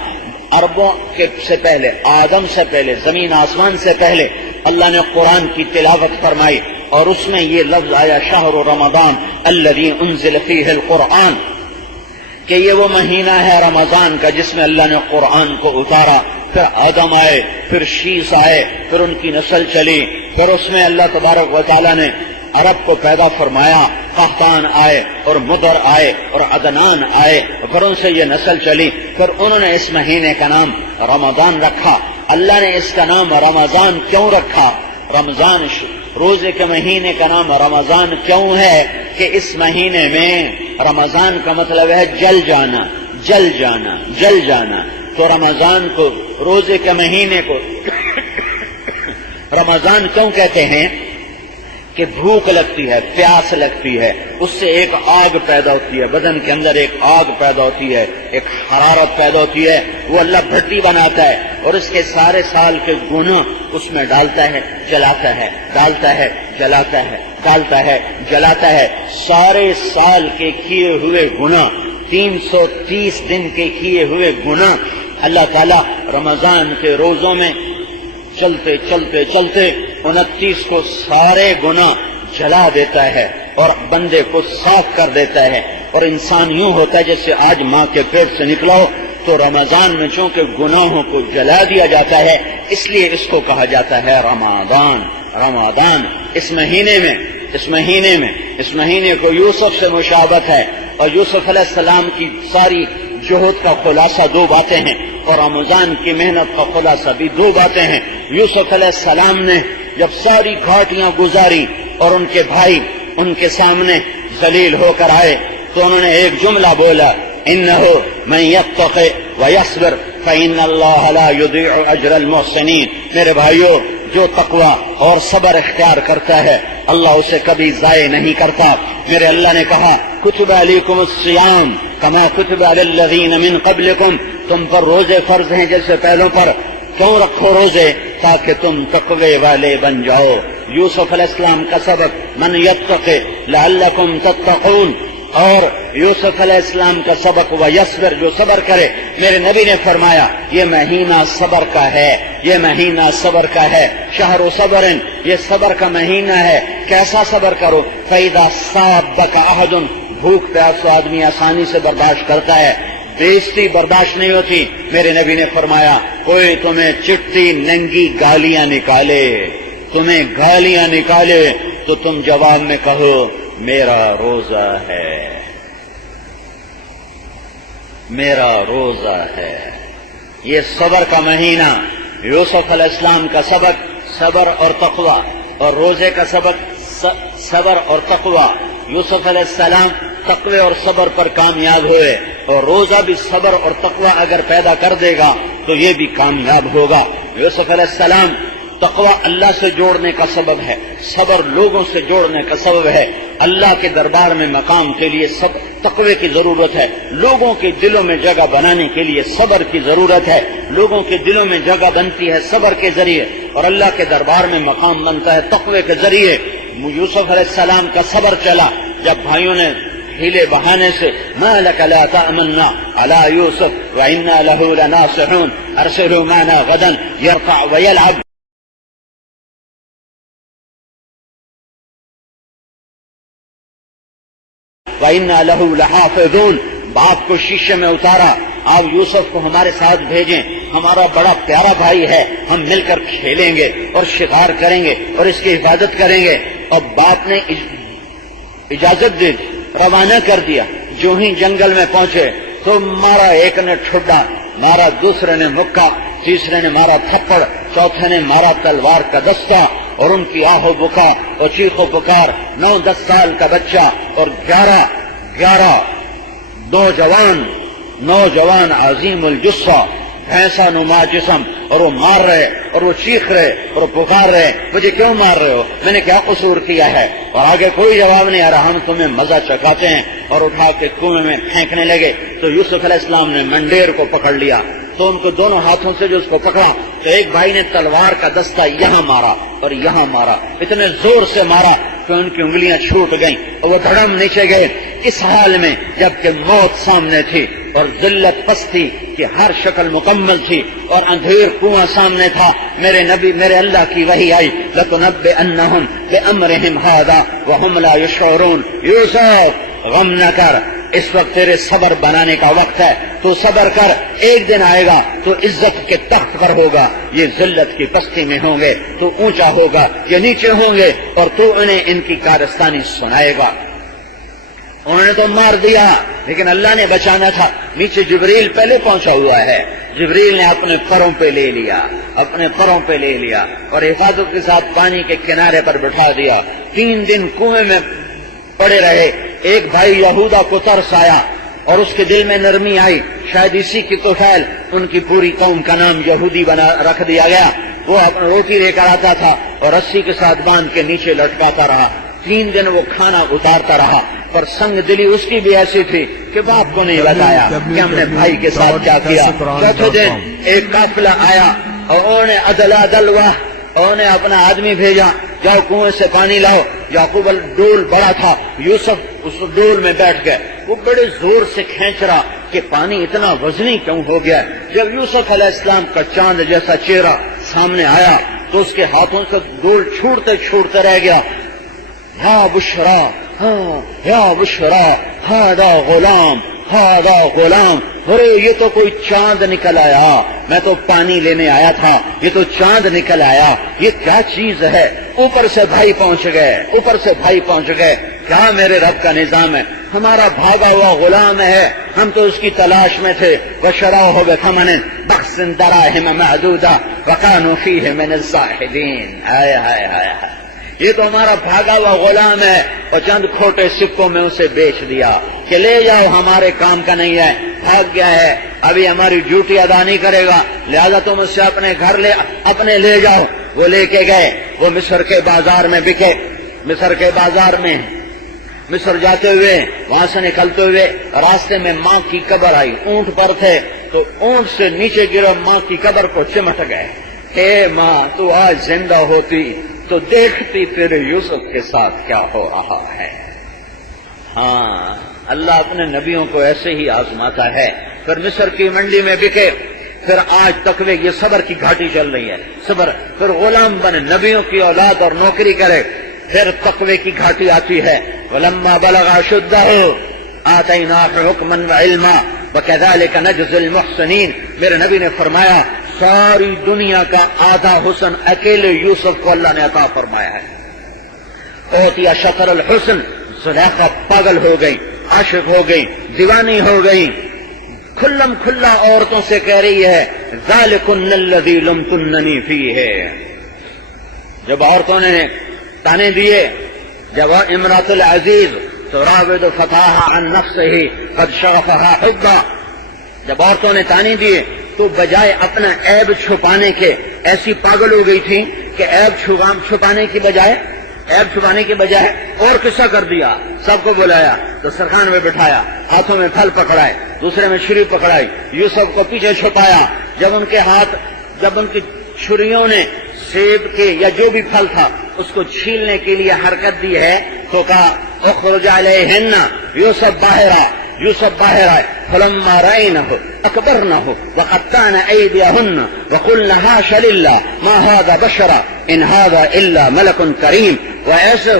عربوں کے سے پہلے، آدم سے پہلے، زمین آسمان سے پہلے اللہ نے قرآن کی تلاوت فرمائی، اور اس میں یہ لفظ آیا شہر رمضان الذی انزل فیہ القرآن، کہ یہ وہ مہینہ ہے رمضان کا جس میں اللہ نے قرآن کو اتارا۔ پھر آدم آئے، پھر شیس آئے، پھر ان کی نسل چلی، پھر اس میں اللہ تبارک و تعالیٰ نے عرب کو پیدا فرمایا، قحطان آئے اور مدر آئے اور عدنان آئے، پھر ان سے یہ نسل چلی، پھر انہوں نے اس مہینے کا نام رمضان رکھا۔ اللہ نے اس کا نام رمضان کیوں رکھا؟ رمضان روزے کے مہینے کا نام رمضان کیوں ہے؟ کہ اس مہینے میں رمضان کا مطلب ہے جل جانا، جل جانا، جل جانا۔ تو رمضان کو، روزے کے مہینے کو رمضان کیوں کہتے ہیں؟ کہ بھوک لگتی ہے، پیاس لگتی ہے، اس سے ایک آگ پیدا ہوتی ہے، بدن کے اندر ایک آگ پیدا ہوتی ہے، ایک حرارت پیدا ہوتی ہے، وہ اللہ بھٹی بناتا ہے اور اس کے سارے سال کے گناہ اس میں ڈالتا ہے، جلاتا ہے، ڈالتا ہے، جلاتا ہے، ڈالتا ہے، جلاتا ہے۔ سارے سال کے کیے ہوئے گناہ، 330 دن کے کیے ہوئے گناہ اللہ تعالیٰ رمضان کے روزوں میں چلتے چلتے چلتے 29 کو سارے گناہ جلا دیتا ہے اور بندے کو صاف کر دیتا ہے، اور انسان یوں ہوتا ہے جیسے آج ماں کے پیٹ سے نکلا ہو۔ تو رمضان میں چونکہ گناہوں کو جلا دیا جاتا ہے اس لیے اس کو کہا جاتا ہے رمضان۔ رمضان اس مہینے کو یوسف سے مشابہت ہے، اور یوسف علیہ السلام کی ساری جہد کا خلاصہ 2 باتیں ہیں، اور رمضان کی محنت کا خلاصہ بھی 2 باتیں ہیں۔ یوسف علیہ السلام نے جب ساری گھاٹیاں گزاری اور ان کے بھائی ان کے سامنے ذلیل ہو کر آئے تو انہوں نے ایک جملہ بولا، انہ من یتق ویصبر فإن اللہ لا یضیع اجر المحسنین۔ میرے بھائیو، جو تقوی اور صبر اختیار کرتا ہے اللہ اسے کبھی ضائع نہیں کرتا۔ میرے اللہ نے کہا کتب علیکم الصیام کما کتب علی الذین من قبلکم، تم پر روزے فرض ہیں جیسے پہلوں پر۔ کیوں رکھو روزے؟ تاکہ تم تقوی والے بن جاؤ۔ یوسف علیہ السلام کا سبق من یتق لعلکم تتقون، اور یوسف علیہ السلام کا سبق ویصبر، جو صبر کرے۔ میرے نبی نے فرمایا یہ مہینہ صبر کا ہے، یہ مہینہ صبر کا ہے، شہر صبر، یہ صبر کا مہینہ ہے کیسا صبر کرو؟ فَإِذَا صَابَكَ أَحَدٌ، بھوک پیاس تو آدمی آسانی سے برداشت کرتا ہے، بےعزتی برداشت نہیں ہوتی۔ میرے نبی نے فرمایا کوئی تمہیں چٹی ننگی گالیاں نکالے، تمہیں گالیاں نکالے تو تم جواب میں کہو میرا روزہ ہے، میرا روزہ ہے۔ یہ صبر کا مہینہ، یوسف علیہ السلام کا سبق صبر اور تقوی، اور روزے کا سبق صبر اور تقوی۔ یوسف علیہ السلام تقوی اور صبر پر کامیاب ہوئے، اور روزہ بھی صبر اور تقوی اگر پیدا کر دے گا تو یہ بھی کامیاب ہوگا۔ یوسف علیہ السلام تقوی اللہ سے جوڑنے کا سبب ہے، صبر لوگوں سے جوڑنے کا سبب ہے۔ اللہ کے دربار میں مقام کے لیے تقوی کی ضرورت ہے، لوگوں کے دلوں میں جگہ بنانے کے لیے صبر کی ضرورت ہے، لوگوں کے دلوں میں جگہ بنتی ہے صبر کے ذریعے، اور اللہ کے دربار میں مقام بنتا ہے تقوی کے ذریعے۔ یوسف علیہ السلام کا صبر چلا، جب بھائیوں نے ہیلے بہانے سے ما لک لا تأمنا علی یوسف وإنا له لناصحون ارسلوا معنا غدا يرقع ويلعب، وإنا له لحافظون، باپ کو شیشے میں اتارا، آپ یوسف کو ہمارے ساتھ بھیجیں، ہمارا بڑا پیارا بھائی ہے، ہم مل کر کھیلیں گے اور شکار کریں گے اور اس کی حفاظت کریں گے۔ اور باپ نے اجازت دے دی، روانہ کر دیا۔ جو ہی جنگل میں پہنچے تو مارا، ایک نے ٹھڈا مارا، دوسرے نے مکہ، تیسرے نے مارا تھپڑ، چوتھے نے مارا تلوار کا دستہ، اور ان کی آہ و بکا اور چیخ و پکار۔ 9-10 سال کا بچہ اور 11 نوجوان عظیم الجثہ، بھینسا نما جسم، اور وہ مار رہے اور وہ چیخ رہے اور وہ پکار رہے مجھے کیوں مار رہے ہو، میں نے کیا قصور کیا ہے؟ اور آگے کوئی جواب نہیں آ رہا، ہم تمہیں مزہ چکھاتے ہیں، اور اٹھا کے کنویں میں پھینکنے لگے۔ تو یوسف علیہ السلام نے منڈیر کو پکڑ لیا، تو ان کو دونوں ہاتھوں سے جو اس کو پکڑا تو ایک بھائی نے تلوار کا دستہ یہاں مارا اور یہاں مارا، اتنے زور سے مارا کہ ان کی انگلیاں چھوٹ گئیں اور وہ دھڑم نیچے گئے۔ اس حال میں جبکہ موت سامنے تھی اور ذلت پستی کی ہر شکل مکمل تھی اور اندھیر کنواں سامنے تھا، میرے نبی، میرے اللہ کی وحی آئی لَتُنَبِّئَنَّهُمْ بِأَمْرِهِمْ هَذَا وَهُمْ لَا يَشْعُرُونَ، یوسف غم نہ کر، اس وقت تیرے صبر بنانے کا وقت ہے، تو صبر کر، ایک دن آئے گا تو عزت کے تخت پر ہوگا، یہ ذلت کی پستی میں ہوں گے، تو اونچا ہوگا، یہ نیچے ہوں گے، اور تو انہیں ان کی کارستانی سنائے گا۔ انہوں نے تو مار دیا لیکن اللہ نے بچانا تھا۔ نیچے جبریل پہلے پہنچا ہوا ہے، جبریل نے اپنے پروں پہ لے لیا، اپنے پروں پہ لے لیا اور حفاظت کے ساتھ پانی کے کنارے پر بٹھا دیا۔ 3 دن کنویں میں پڑے رہے۔ ایک بھائی یہودا کو ترس آیا اور اس کے دل میں نرمی آئی، شاید اسی کی توفیل ان کی پوری قوم کا نام یہودی بنا رکھ دیا گیا۔ وہ اپنا روٹی لے کر آتا تھا اور رسی کے ساتھ باندھ کے نیچے لٹکاتا رہا۔ 3 دن وہ کھانا اتارتا رہا، پر سنگ دلی اس کی بھی ایسی تھی کہ باپ کو نہیں بتایا کہ ہم نے بھائی کے ساتھ کیا کیا۔ چوتھے دن ایک قافلہ آیا اور انہوں نے عدلا دلوا، انہوں نے اپنا آدمی بھیجا، جاؤ کنویں سے پانی لاؤ۔ یعقوب ڈول بڑا تھا، یوسف اس ڈول میں بیٹھ گئے، وہ بڑے زور سے کھینچ رہا کہ پانی اتنا وزنی کیوں ہو گیا۔ جب یوسف علیہ السلام کا چاند جیسا چہرہ سامنے آیا تو اس کے ہاتھوں سے ڈول چھوٹتے رہ گیا۔ یا بشرا، ہاں یا بشرا، ہاذا غلام، ہاذا غلام، ارے یہ تو کوئی چاند نکل آیا، میں تو پانی لینے آیا تھا، یہ تو چاند نکل آیا، یہ کیا چیز ہے؟ اوپر سے بھائی پہنچ گئے، کیا میرے رب کا نظام ہے؟ ہمارا بھاگا ہوا غلام ہے، ہم تو اس کی تلاش میں تھے۔ وشروہ بثمن بخس دراہم معدودہ وکانوا فیہ من الزاہدین۔ ہائے ہائے ہائے ہائے، یہ تو ہمارا بھاگا ہوا غلام ہے اور چند کھوٹے سکوں میں اسے بیچ دیا کہ لے جاؤ، ہمارے کام کا نہیں ہے، بھاگ گیا ہے، ابھی ہماری ڈیوٹی ادا نہیں کرے گا، لہذا تم اسے اپنے گھر اپنے لے جاؤ۔ وہ لے کے گئے، وہ مصر کے بازار میں بکے۔ مصر جاتے ہوئے، وہاں سے نکلتے ہوئے راستے میں ماں کی قبر آئی، اونٹ پر تھے تو اونٹ سے نیچے گرے، ماں کی قبر کو چمٹ گئے۔ اے ماں، تو آج زندہ ہوتی تو دیکھتی تیرے یوسف کے ساتھ کیا ہو رہا ہے۔ ہاں، اللہ اپنے نبیوں کو ایسے ہی آزماتا ہے۔ پھر مصر کی منڈی میں بکے، پھر آج تک یہ صبر کی گھاٹی چل رہی ہے، صبر، پھر غلام بنے، نبیوں کی اولاد اور نوکری کرے۔ پھر تقوی کی گھاٹی آتی ہے. وَلَمَّا بَلَغَ أَشُدَّهُ آتَيْنَاهُ حُكْمًا وَعِلْمًا وَكَذَلِكَ نَجْزِي الْمُحْسِنِينَ. میرے نبی نے فرمایا ساری دنیا کا آدھا حسن اکیلے یوسف کو اللہ نے عطا فرمایا ہے. اوتیا شطر الحسن. زلیخا پاگل ہو گئی، عاشق ہو گئی، دیوانی ہو گئی، کھلم کھلا عورتوں سے کہہ رہی ہے ذالکن الذی لمتننی فیہ. جب عورتوں نے تانے دیے، جب امرأۃ العزیز تراود فتاها عن نفسه قد شغفها حبا، جب عورتوں نے تانے دیے تو بجائے اپنا عیب چھپانے کے ایسی پاگل ہو گئی تھی کہ عیب چھپانے کی بجائے اور قصہ کر دیا. سب کو بلایا، دسترخوان میں بٹھایا، ہاتھوں میں پھل پکڑائے، دوسرے میں چھری پکڑائی، یوسف کو پیچھے چھپایا. جب ان کی چھریوں نے سیب کے یا جو بھی پھل تھا اس کو چھیلنے کے لیے حرکت دی ہے تو کہا اخرج علیہن، یوسف باہر آئے. فلما رأینہ اکبرنہ وقطعن ایدیہن وقلن حاش للہ ما ھذا بشرا ان ھذا الا ملک کریم. وہ ایسے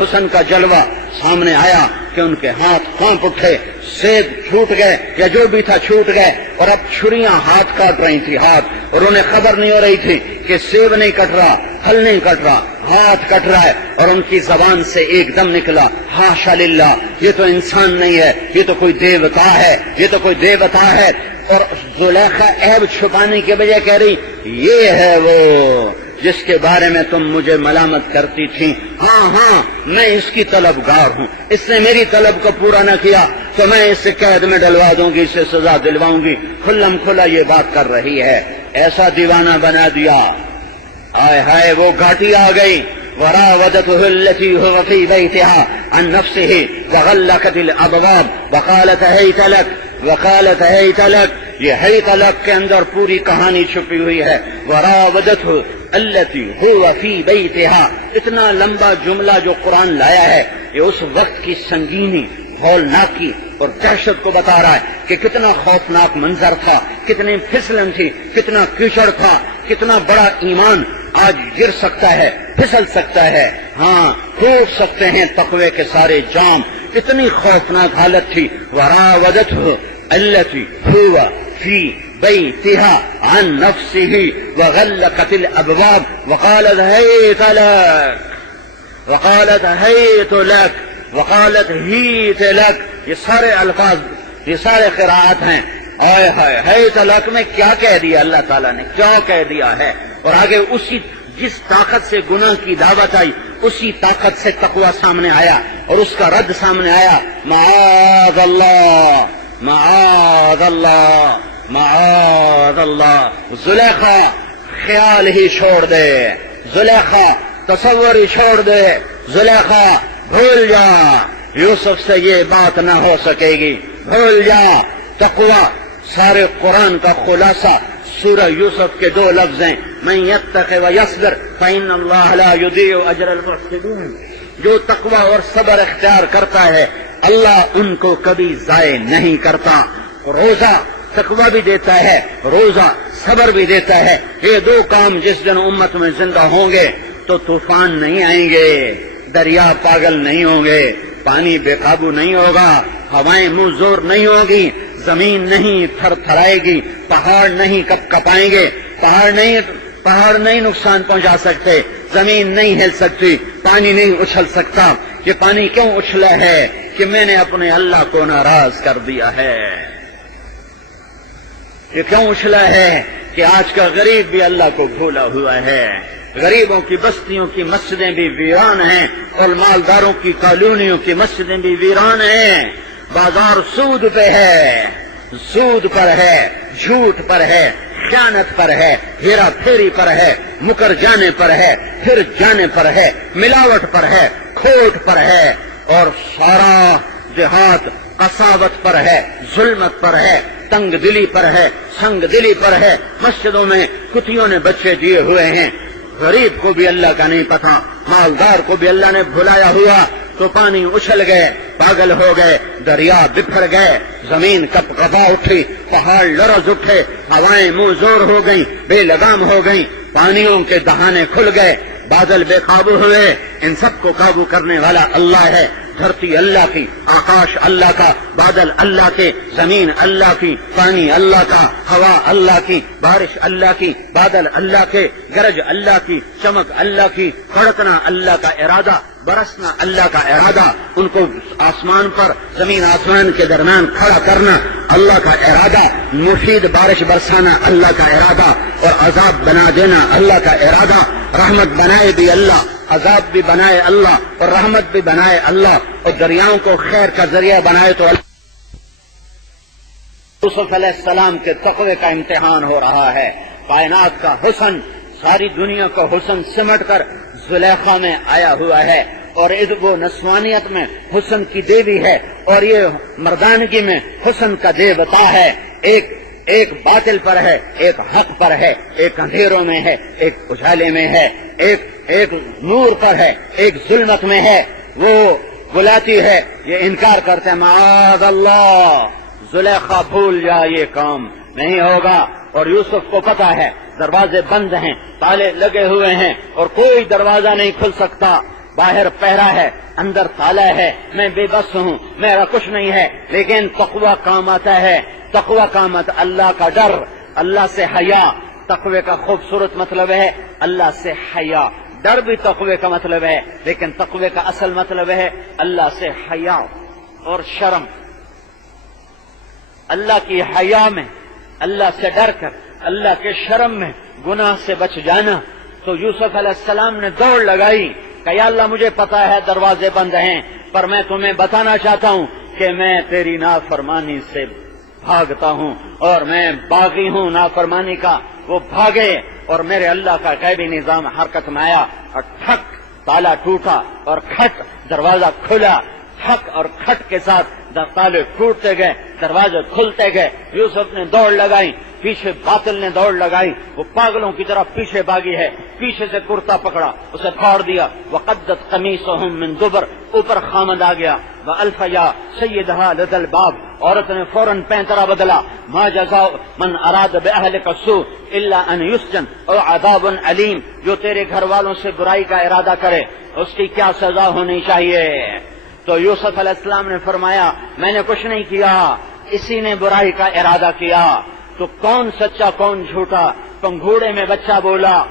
حسن کا جلوہ سامنے آیا کہ ان کے ہاتھ کانپ اٹھے، سیب چھوٹ گئے یا جو بھی تھا چھوٹ گئے، اور اب چھریاں ہاتھ کاٹ رہی تھی اور انہیں خبر نہیں ہو رہی تھی کہ سیب نہیں کٹ رہا، پھل نہیں کٹ رہا، ہاتھ کٹ رہا ہے. اور ان کی زبان سے ایک دم نکلا حاشا للہ، یہ تو انسان نہیں ہے، یہ تو کوئی دیوتا ہے. اور زلیخا عیب چھپانے کے بجائے کہہ رہی یہ ہے وہ جس کے بارے میں تم مجھے ملامت کرتی تھی. ہاں میں اس کی طلبگار ہوں، اس نے میری طلب کو پورا نہ کیا تو میں اسے قید میں ڈلوا دوں گی، اسے سزا دلواؤں گی. کھلم کھلا یہ بات کر رہی ہے. ایسا دیوانہ بنا دیا. ہائے وہ گھاٹی آ گئی. وراودته التي هو في بيتها عن نفسه وغلقت الابواب وقالت هيت لك. یہ ہیت لک کے اندر پوری کہانی چھپی ہوئی ہے. وراودته التي هو في بيتها. اتنا لمبا جملہ جو قرآن لایا ہے یہ اس وقت کی سنگینی، ہولناکی اور دہشت کو بتا رہا ہے کہ کتنا خوفناک منظر تھا، کتنی پھسلن تھی، کتنا کیچڑ تھا، کتنا بڑا ایمان آج گر سکتا ہے، پھسل سکتا ہے، ہاں ٹوٹ سکتے ہیں تقوی کے سارے جام. اتنی خوفناک حالت تھی. وراودته التي هو في بيتها عن نفسه وغلقت الابواب وقالت هيت لك. یہ سارے الفاظ، یہ سارے قراءات ہیں. ہیت لک میں کیا کہہ دیا اللہ تعالیٰ نے، کیا کہہ دیا ہے. اور آگے اسی جس طاقت سے گناہ کی دعوت آئی اسی طاقت سے تقوی سامنے آیا اور اس کا رد سامنے آیا. معاذ اللہ معاذ اللہ معاذ اللہ. زلیخا خیال ہی چھوڑ دے، زلیخا تصور ہی چھوڑ دے، زلیخا بھول جا، یوسف سے یہ بات نہ ہو سکے گی، بھول جا. تقوی سارے قرآن کا خلاصہ سورہ یوسف کے دو لفظ ہیں من یتق ویصبر فإن اللہ لا یضیع اجر المحسنین. جو تقوی اور صبر اختیار کرتا ہے اللہ ان کو کبھی ضائع نہیں کرتا. روزہ تقوی بھی دیتا ہے، روزہ صبر بھی دیتا ہے. یہ دو کام جس دن امت میں زندہ ہوں گے تو طوفان نہیں آئیں گے، دریا پاگل نہیں ہوں گے، پانی بے قابو نہیں ہوگا، ہوائیں منہ زور نہیں ہوگی، زمین نہیں تھر تھرائے گی، پہاڑ نہیں کپ کپائیں گے، پہاڑ نہیں نقصان پہنچا سکتے، زمین نہیں ہل سکتی، پانی نہیں اچھل سکتا. یہ پانی کیوں اچھلا ہے کہ میں نے اپنے اللہ کو ناراض کر دیا ہے. یہ کیوں اچھلا ہے کہ آج کا غریب بھی اللہ کو بھولا ہوا ہے. غریبوں کی بستیوں کی مسجدیں بھی ویران ہیں اور مالداروں کی کالونیوں کی مسجدیں بھی ویران ہیں. بازار سود پہ ہے، سود پر ہے، جھوٹ پر ہے، خیانت پر ہے، ہیرا پھیری پر ہے، مکر جانے پر ہے، پھر جانے پر ہے، ملاوٹ پر ہے، کھوٹ پر ہے. اور سارا جہاد قساوت پر ہے، ظلمت پر ہے، تنگ دلی پر ہے، سنگ دلی پر ہے. مسجدوں میں کتیوں نے بچے دیے ہوئے ہیں. غریب کو بھی اللہ کا نہیں پتا، مالدار کو بھی اللہ نے بھلایا ہوا. تو پانی اچھل گئے، پاگل ہو گئے، دریا بکھر گئے، زمین کپ کپا اٹھی، پہاڑ لرز اٹھے، ہوائیں منہ زور ہو گئیں، بے لگام ہو گئیں، پانیوں کے دہانے کھل گئے. بادل بے قابو ہوئے، ان سب کو قابو کرنے والا اللہ ہے۔ دھرتی اللہ کی، آکاش اللہ کا، بادل اللہ کے، زمین اللہ کی، پانی اللہ کا، ہوا اللہ کی، بارش اللہ کی، بادل اللہ کے، گرج اللہ کی، چمک اللہ کی، کھڑکنا اللہ کا ارادہ، برسنا اللہ کا ارادہ، ان کو آسمان پر زمین آسمان کے درمیان کھڑا کرنا اللہ کا ارادہ، مفید بارش برسانا اللہ کا ارادہ، اور عذاب بنا دینا اللہ کا ارادہ۔ رحمت بنائے بھی اللہ، عذاب بھی بنائے اللہ، اور رحمت بھی بنائے اللہ، اور دریاؤں کو خیر کا ذریعہ بنائے تو اللہ۔ یوسف علیہ السلام کے تقوی کا امتحان ہو رہا ہے۔ کائنات کا حسن، ساری دنیا کا حسن سمٹ کر زلیخا میں آیا ہوا ہے، اور وہ نسوانیت میں حسن کی دیوی ہے، اور یہ مردانگی میں حسن کا دیوتا ہے۔ ایک باطل پر ہے، ایک حق پر ہے، ایک اندھیروں میں ہے، ایک اجالے میں ہے، ایک نور پر ہے، ایک ظلمت میں ہے۔ وہ بلاتی ہے، یہ انکار کرتے ہیں، معاذ اللہ، زلیخا بھول جا، یہ کام نہیں ہوگا۔ اور یوسف کو پتا ہے دروازے بند ہیں، تالے لگے ہوئے ہیں، اور کوئی دروازہ نہیں کھل سکتا۔ باہر پہرا ہے، اندر تالا ہے، میں بے بس ہوں، میرا کچھ نہیں ہے، لیکن تقوی کام آتا ہے۔ تقوی کام آتا، اللہ کا ڈر، اللہ سے حیا۔ تقوی کا خوبصورت مطلب ہے اللہ سے حیا۔ ڈر بھی تقوی کا مطلب ہے، لیکن تقوی کا اصل مطلب ہے اللہ سے حیا اور شرم۔ اللہ کی حیا میں، اللہ سے ڈر کر، اللہ کے شرم میں گناہ سے بچ جانا۔ تو یوسف علیہ السلام نے دوڑ لگائی کہ یا اللہ مجھے پتا ہے دروازے بند ہیں، پر میں تمہیں بتانا چاہتا ہوں کہ میں تیری نافرمانی سے بھاگتا ہوں، اور میں باغی ہوں نافرمانی کا۔ وہ بھاگے، اور میرے اللہ کا غیبی نظام حرکت میں آیا، اور ٹھک تالا ٹوٹا، اور کھٹ دروازہ کھلا۔ ٹھک اور کھٹ کے ساتھ تالے ٹوٹتے گئے، دروازے کھلتے گئے۔ یوسف نے دوڑ لگائی، پیچھے باطل نے دوڑ لگائی، وہ پاگلوں کی طرح پیچھے بھاگی ہے، پیچھے سے کرتا پکڑا، اسے پھاڑ دیا۔ وقدت قمیصہم من دبر، اوپر خامد آ گیا۔ وَأَلْفَ يَا سَيِّدَهَا لَدَى الْبَابِ، عورت نے فوراً پینترا بدلا۔ مَا جَزَاءُ مَنْ أَرَادَ بِأَهْلِكَ السُّوءَ إِلَّا أَنْ يُسْجَنَ أَوْ عَذَابٌ أَلِيمٌ، جو تیرے گھر والوں سے برائی کا ارادہ کرے اس کی کیا سزا ہونی چاہیے۔ تو یوسف علیہ السلام نے فرمایا میں نے کچھ نہیں کیا، اسی نے برائی کا ارادہ کیا۔ تو کون سچا کون جھوٹا؟ پنگھوڑے میں بچہ بولا،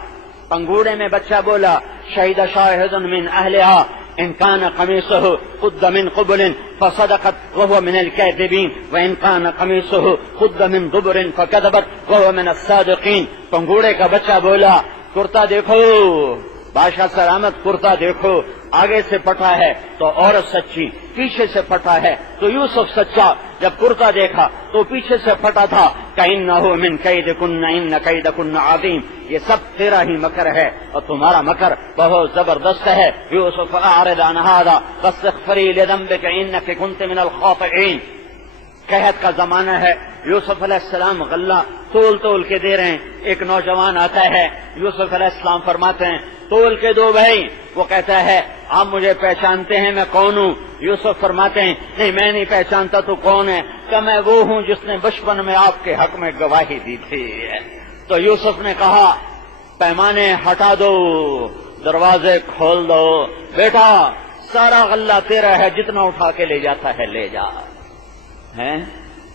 پنگھوڑے میں بچہ بولا، شہید شاہد من اہلہا ان کان قمیصہ قد من قبل فصدقت وهو من الكاذبین وان کان قمیصہ قد من دبر فكذبت وهو من الصادقین۔ پنگھوڑے کا بچہ بولا کرتا دیکھو، بادشاہ سلامت کرتا دیکھو، آگے سے پھٹا ہے تو عورت سچی، پیچھے سے پھٹا ہے تو یوسف سچا۔ جب کرتا دیکھا تو پیچھے سے پھٹا تھا، کَإِنَّهُ مِنْ كَيْدِكُنَّ إِنَّ كَيْدَكُنَّ عَظِيمٌ، یہ سب تیرا ہی مکر ہے اور تمہارا مکر بہت زبردست ہے۔ یوسف أَعْرِضْ عَنْ هَذَا وَاسْتَغْفِرِي لِذَنبِكَ إِنَّكِ كُنتِ مِنَ الْخَاطِئِينَ۔ قحط کا زمانہ ہے، یوسف علیہ السلام غلہ تول تول کے دے رہے ہیں۔ ایک نوجوان آتا ہے، یوسف علیہ السلام فرماتے ہیں تول کے دو بھائی۔ وہ کہتا ہے آپ مجھے پہچانتے ہیں میں کون ہوں؟ یوسف فرماتے ہیں نہیں میں نہیں پہچانتا، تو کون ہے؟ کہ میں وہ ہوں جس نے بچپن میں آپ کے حق میں گواہی دی تھی۔ تو یوسف نے کہا پیمانے ہٹا دو، دروازے کھول دو، بیٹا سارا غلہ تیرا ہے، جتنا اٹھا کے لے جاتا ہے لے جا۔ ہیں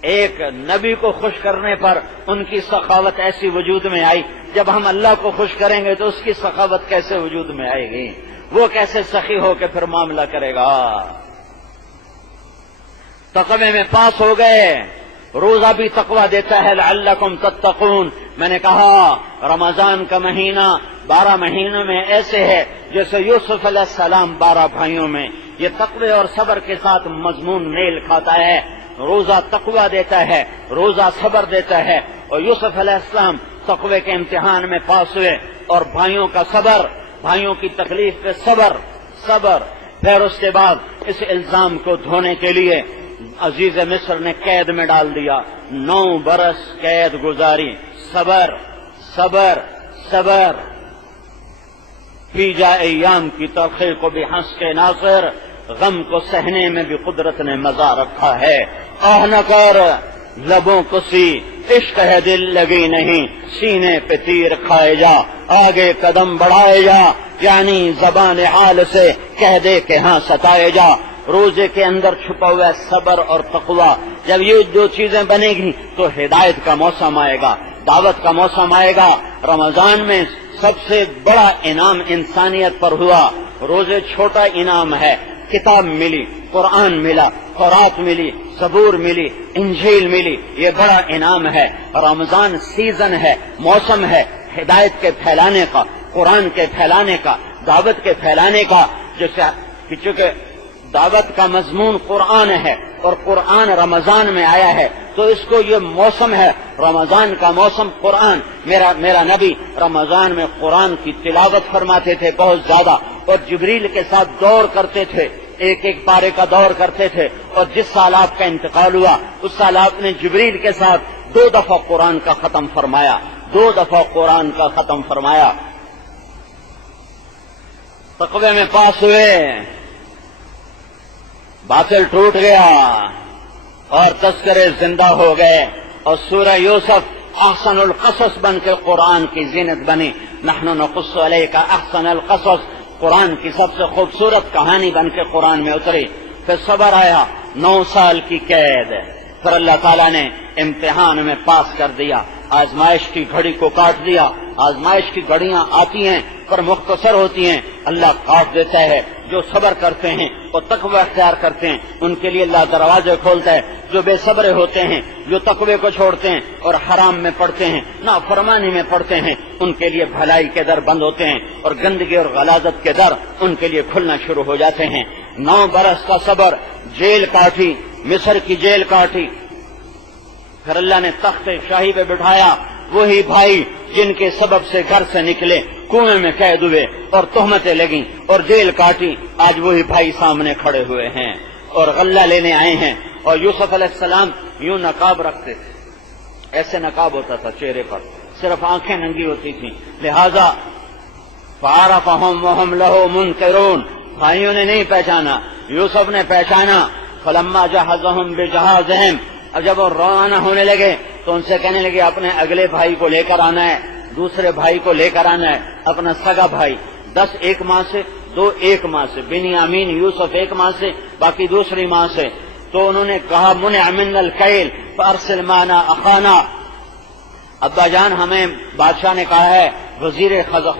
ایک نبی کو خوش کرنے پر ان کی سخاوت ایسی وجود میں آئی، جب ہم اللہ کو خوش کریں گے تو اس کی سخاوت کیسے وجود میں آئے گی؟ وہ کیسے سخی ہو کے پھر معاملہ کرے گا؟ تقوی میں پاس ہو گئے۔ روزہ بھی تقوی دیتا ہے لعلکم تتقون۔ میں نے کہا رمضان کا مہینہ 12 مہینوں میں ایسے ہے جیسے یوسف علیہ السلام 12 بھائیوں میں۔ یہ تقوی اور صبر کے ساتھ مضمون میل کھاتا ہے۔ روزہ تقوی دیتا ہے، روزہ صبر دیتا ہے، اور یوسف علیہ السلام تقوی کے امتحان میں پاس ہوئے، اور بھائیوں کا صبر، بھائیوں کی تکلیف پہ صبر۔ پھر اس کے بعد اس الزام کو دھونے کے لیے عزیز مصر نے قید میں ڈال دیا، 9 برس قید گزاری۔ صبر پی جا ایام کی تلخی کو بھی ہنس کے ناصر، غم کو سہنے میں بھی قدرت نے مزہ رکھا ہے۔ آہ نہ کر لبوں کو سی، عشق ہے دل لگی نہیں، سینے پہ تیر کھائے جا، آگے قدم بڑھائے جا، یعنی زبان حال سے کہہ دے کہ ہاں ستائے جا. روزے کے اندر چھپا ہوا صبر اور تقوی، جب یہ دو چیزیں بنے گی تو ہدایت کا موسم آئے گا، دعوت کا موسم آئے گا. رمضان میں سب سے بڑا انعام انسانیت پر ہوا. روزے چھوٹا انعام ہے، کتاب ملی، قرآن ملا، تورات ملی، زبور ملی، انجیل ملی، یہ بڑا انعام ہے. رمضان سیزن ہے، موسم ہے ہدایت کے پھیلانے کا، قرآن کے پھیلانے کا، دعوت کے پھیلانے کا. جیسے چونکہ دعوت کا مضمون قرآن ہے اور قرآن رمضان میں آیا ہے تو اس کو یہ موسم ہے رمضان کا موسم قرآن. میرا نبی رمضان میں قرآن کی تلاوت فرماتے تھے بہت زیادہ، اور جبریل کے ساتھ دور کرتے تھے، ایک ایک پارے کا دور کرتے تھے. اور جس سال آپ کا انتقال ہوا اس سال آپ نے جبریل کے ساتھ 2 دفعہ قرآن کا ختم فرمایا، 2 دفعہ قرآن کا ختم فرمایا. تقوی میں پاس ہوئے، باطل ٹوٹ گیا اور تذکرے زندہ ہو گئے، اور سورہ یوسف احسن القصص بن کے قرآن کی زینت بنی. نحن نقص علیک احسن القصص، قرآن کی سب سے خوبصورت کہانی بن کے قرآن میں اتری. پھر صبر آیا، 9 سال کی قید. پھر اللہ تعالیٰ نے امتحان میں پاس کر دیا، آزمائش کی گھڑی کو کاٹ دیا. آزمائش کی گھڑیاں آتی ہیں پر مختصر ہوتی ہیں، اللہ کاٹ دیتا ہے. جو صبر کرتے ہیں اور تقوی اختیار کرتے ہیں ان کے لیے اللہ دروازے کھولتا ہے. جو بے صبر ہوتے ہیں، جو تقوی کو چھوڑتے ہیں اور حرام میں پڑتے ہیں، نافرمانی میں پڑتے ہیں، ان کے لیے بھلائی کے در بند ہوتے ہیں اور گندگی اور غلاظت کے در ان کے لیے کھلنا شروع ہو جاتے ہیں. 9 برس کا صبر، جیل کاٹی، مصر کی جیل کاٹی. پھر اللہ نے تخت شاہی پہ بٹھایا. وہی بھائی جن کے سبب سے گھر سے نکلے، کنویں میں قید ہوئے اور تہمتیں لگیں اور جیل کاٹی، آج وہی بھائی سامنے کھڑے ہوئے ہیں اور غلہ لینے آئے ہیں. اور یوسف علیہ السلام یوں نقاب رکھتے تھے، ایسے نقاب ہوتا تھا چہرے پر، صرف آنکھیں ننگی ہوتی تھیں. لہذا فعرفہم وہم لہ منکرون، بھائیوں نے نہیں پہچانا، یوسف نے پہچانا. فلما جہزہم بجہازہم، اب جب وہ روانہ ہونے لگے تو ان سے کہنے لگے اپنے اگلے بھائی کو لے کر آنا ہے، دوسرے بھائی کو لے کر آنا ہے، اپنا سگا بھائی. 10 ایک ماں سے، 2 ایک ماں سے، بنیامین یوسف ایک ماں سے، باقی دوسری ماں سے. تو انہوں نے کہا منع من الکیل فارسل معنا اخانا. ابا جان ہمیں بادشاہ نے کہا ہے، وزیر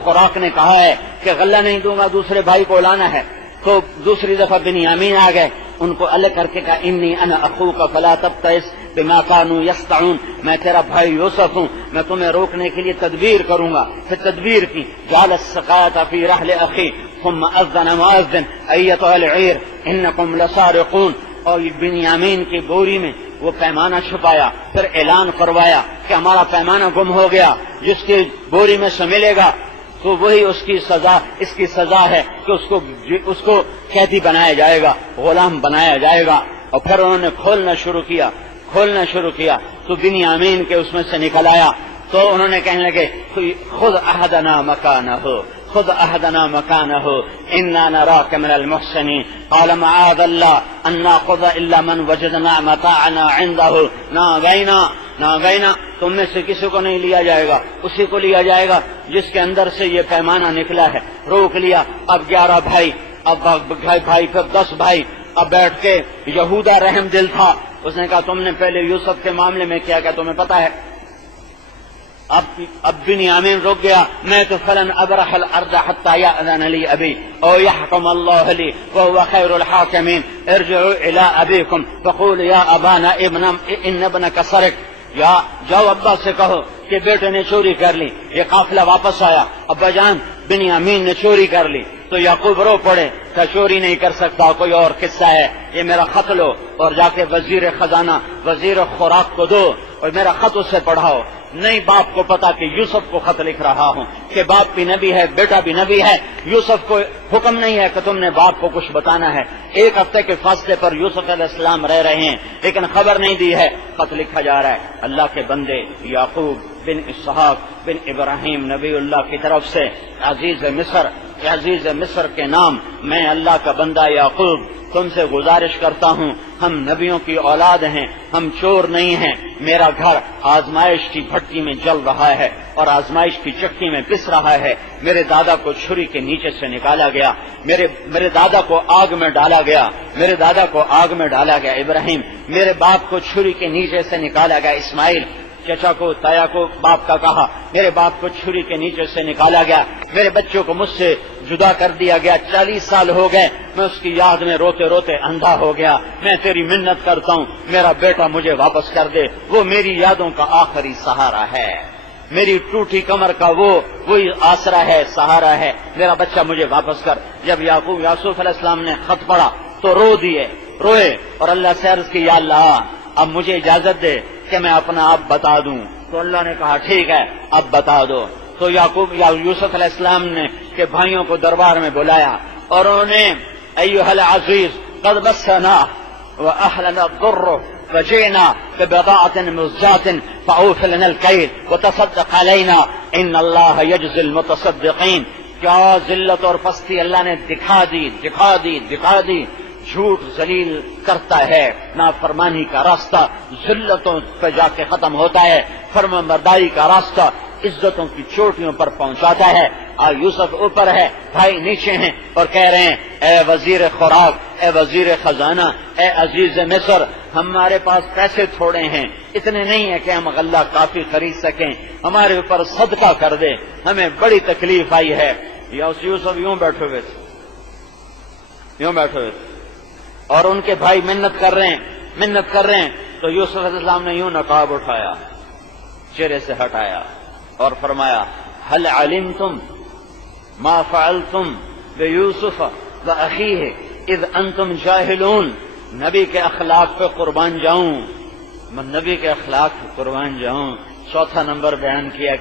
خوراک نے کہا ہے کہ غلہ نہیں دوں گا، دوسرے بھائی کو لانا ہے. تو دوسری دفعہ بنیامین آ گئے، ان کو الگ کر کے کہا انی انا اخوک فلا تبتئس بما كانوا يصنعون، میں تیرا بھائی یوسف ہوں، میں تمہیں روکنے کے لیے تدبیر کروں گا. پھر تدبیر کی، جعل السقاية في رحل اخي ثم اذن مؤذن ایتها العیر انکم لسارقون. اور بنیامین کی بوری میں وہ پیمانہ چھپایا، پھر اعلان کروایا کہ ہمارا پیمانہ گم ہو گیا، جس کی بوری میں سے ملے گا تو وہی اس کی سزا، اس کی سزا ہے کہ اس کو قیدی بنایا جائے گا، غلام بنایا جائے گا. اور پھر انہوں نے کھولنا شروع کیا تو بنیامین کے اس میں سے نکل آیا. تو انہوں نے کہنے لگے خذ احدنا مکانہ، خذ احدنا مکانہ انا نراک من المحسنین. قال معاذ اللہ ان ناخذ الا من وجدنا متاعنا عنده. نہ گئنا تم میں سے کسی کو نہیں لیا جائے گا، اسی کو لیا جائے گا جس کے اندر سے یہ پیمانہ نکلا ہے. روک لیا. اب 11 بھائی، اب بھائی پھر 10 بھائی. اب بیٹھ کے یہودا رحم دل تھا، اس نے کہا تم نے پہلے یوسف کے معاملے میں کیا تمہیں پتا ہے. اب بنیامین رک گیا. میں تو فلن ابرح الارض حتى يأذن لي ابي او يحكم الله لي وهو خير الحاكمين. ارجعوا الى ابيكم فقولوا يا ابانا ان ابنك سرق. یا جاؤ ابا سے کہو کہ بیٹے نے چوری کر لی. یہ قافلہ واپس آیا، ابا جان بنیامین نے چوری کر لی. تو یعقوب رو پڑے کہ چوری نہیں کر سکتا، کوئی اور قصہ ہے، یہ میرا خط لو اور جا کے وزیر خزانہ، وزیر خوراک کو دو اور میرا خط اس سے پڑھاؤ. نہیں باپ کو پتا کہ یوسف کو خط لکھ رہا ہوں کہ باپ بھی نبی ہے، بیٹا بھی نبی ہے. یوسف کو حکم نہیں ہے کہ تم نے باپ کو کچھ بتانا ہے. 1 ہفتے کے فاصلے پر یوسف علیہ السلام رہ رہے ہیں لیکن خبر نہیں دی ہے، خط لکھا جا رہا ہے. اللہ کے بندے یعقوب بن اسحاق بن ابراہیم نبی اللہ کی طرف سے عزیز مصر عزیز مصر کے نام میں اللہ کا بندہ یعقوب تم سے گزارش کرتا ہوں، ہم نبیوں کی اولاد ہیں، ہم چور نہیں ہیں، میرا گھر آزمائش کی بھٹی میں جل رہا ہے اور آزمائش کی چکی میں پس رہا ہے، میرے دادا کو چھری کے نیچے سے نکالا گیا، میرے دادا کو آگ میں ڈالا گیا، میرے دادا کو آگ میں ڈالا گیا ابراہیم، میرے باپ کو چھری کے نیچے سے نکالا گیا اسماعیل، چچا کو تایا کو باپ کا کہا، میرے باپ کو چھری کے نیچے سے نکالا گیا، میرے بچوں کو مجھ سے جدا کر دیا گیا، 40 سال ہو گئے، میں اس کی یاد میں روتے روتے اندھا ہو گیا، میں تیری منت کرتا ہوں میرا بیٹا مجھے واپس کر دے، وہ میری یادوں کا آخری سہارا ہے، میری ٹوٹی کمر کا وہی آسرا ہے، سہارا ہے، میرا بچہ مجھے واپس کر۔ جب یوسف علیہ السلام نے خط پڑھا تو روئے اور اللہ سے عرض کی، یا اللہ اب مجھے اجازت دے کہ میں اپنا آپ بتا دوں، تو اللہ نے کہا ٹھیک ہے اب بتا دو۔ تو یوسف علیہ السلام نے کہ بھائیوں کو دربار میں بلایا اور انہوں نے ایھا العزیز قد مسنا واهلنا الضر وجئنا ببضاعة مزجاة فأوف لنا الكيل وتصدق علينا ان اللہ يجزي المتصدقين۔ کیا ذلت اور پستی اللہ نے دکھا دی، جھوٹ ذلیل کرتا ہے، نافرمانی کا راستہ ذلتوں پہ جا کے ختم ہوتا ہے، فرمانبرداری کا راستہ عزتوں کی چوٹیوں پر پہنچاتا ہے۔ یوسف اوپر ہے، بھائی نیچے ہیں اور کہہ رہے ہیں اے وزیر خوراک، اے وزیر خزانہ، اے عزیز مصر، ہمارے پاس پیسے تھوڑے ہیں، اتنے نہیں ہیں کہ ہم غلہ کافی خرید سکیں، ہمارے اوپر صدقہ کر دے، ہمیں بڑی تکلیف آئی ہے۔ یوسف یوں بیٹھے ہوئے تھے اور ان کے بھائی منت کر رہے ہیں تو یوسف علیہ السلام نے یوں نقاب اٹھایا، چہرے سے ہٹایا اور فرمایا هل علمتم ما فعلتم بیوسف واخیہ اذ انتم جاہلون۔ نبی کے اخلاق پہ قربان جاؤں، چوتھا نمبر بیان کیا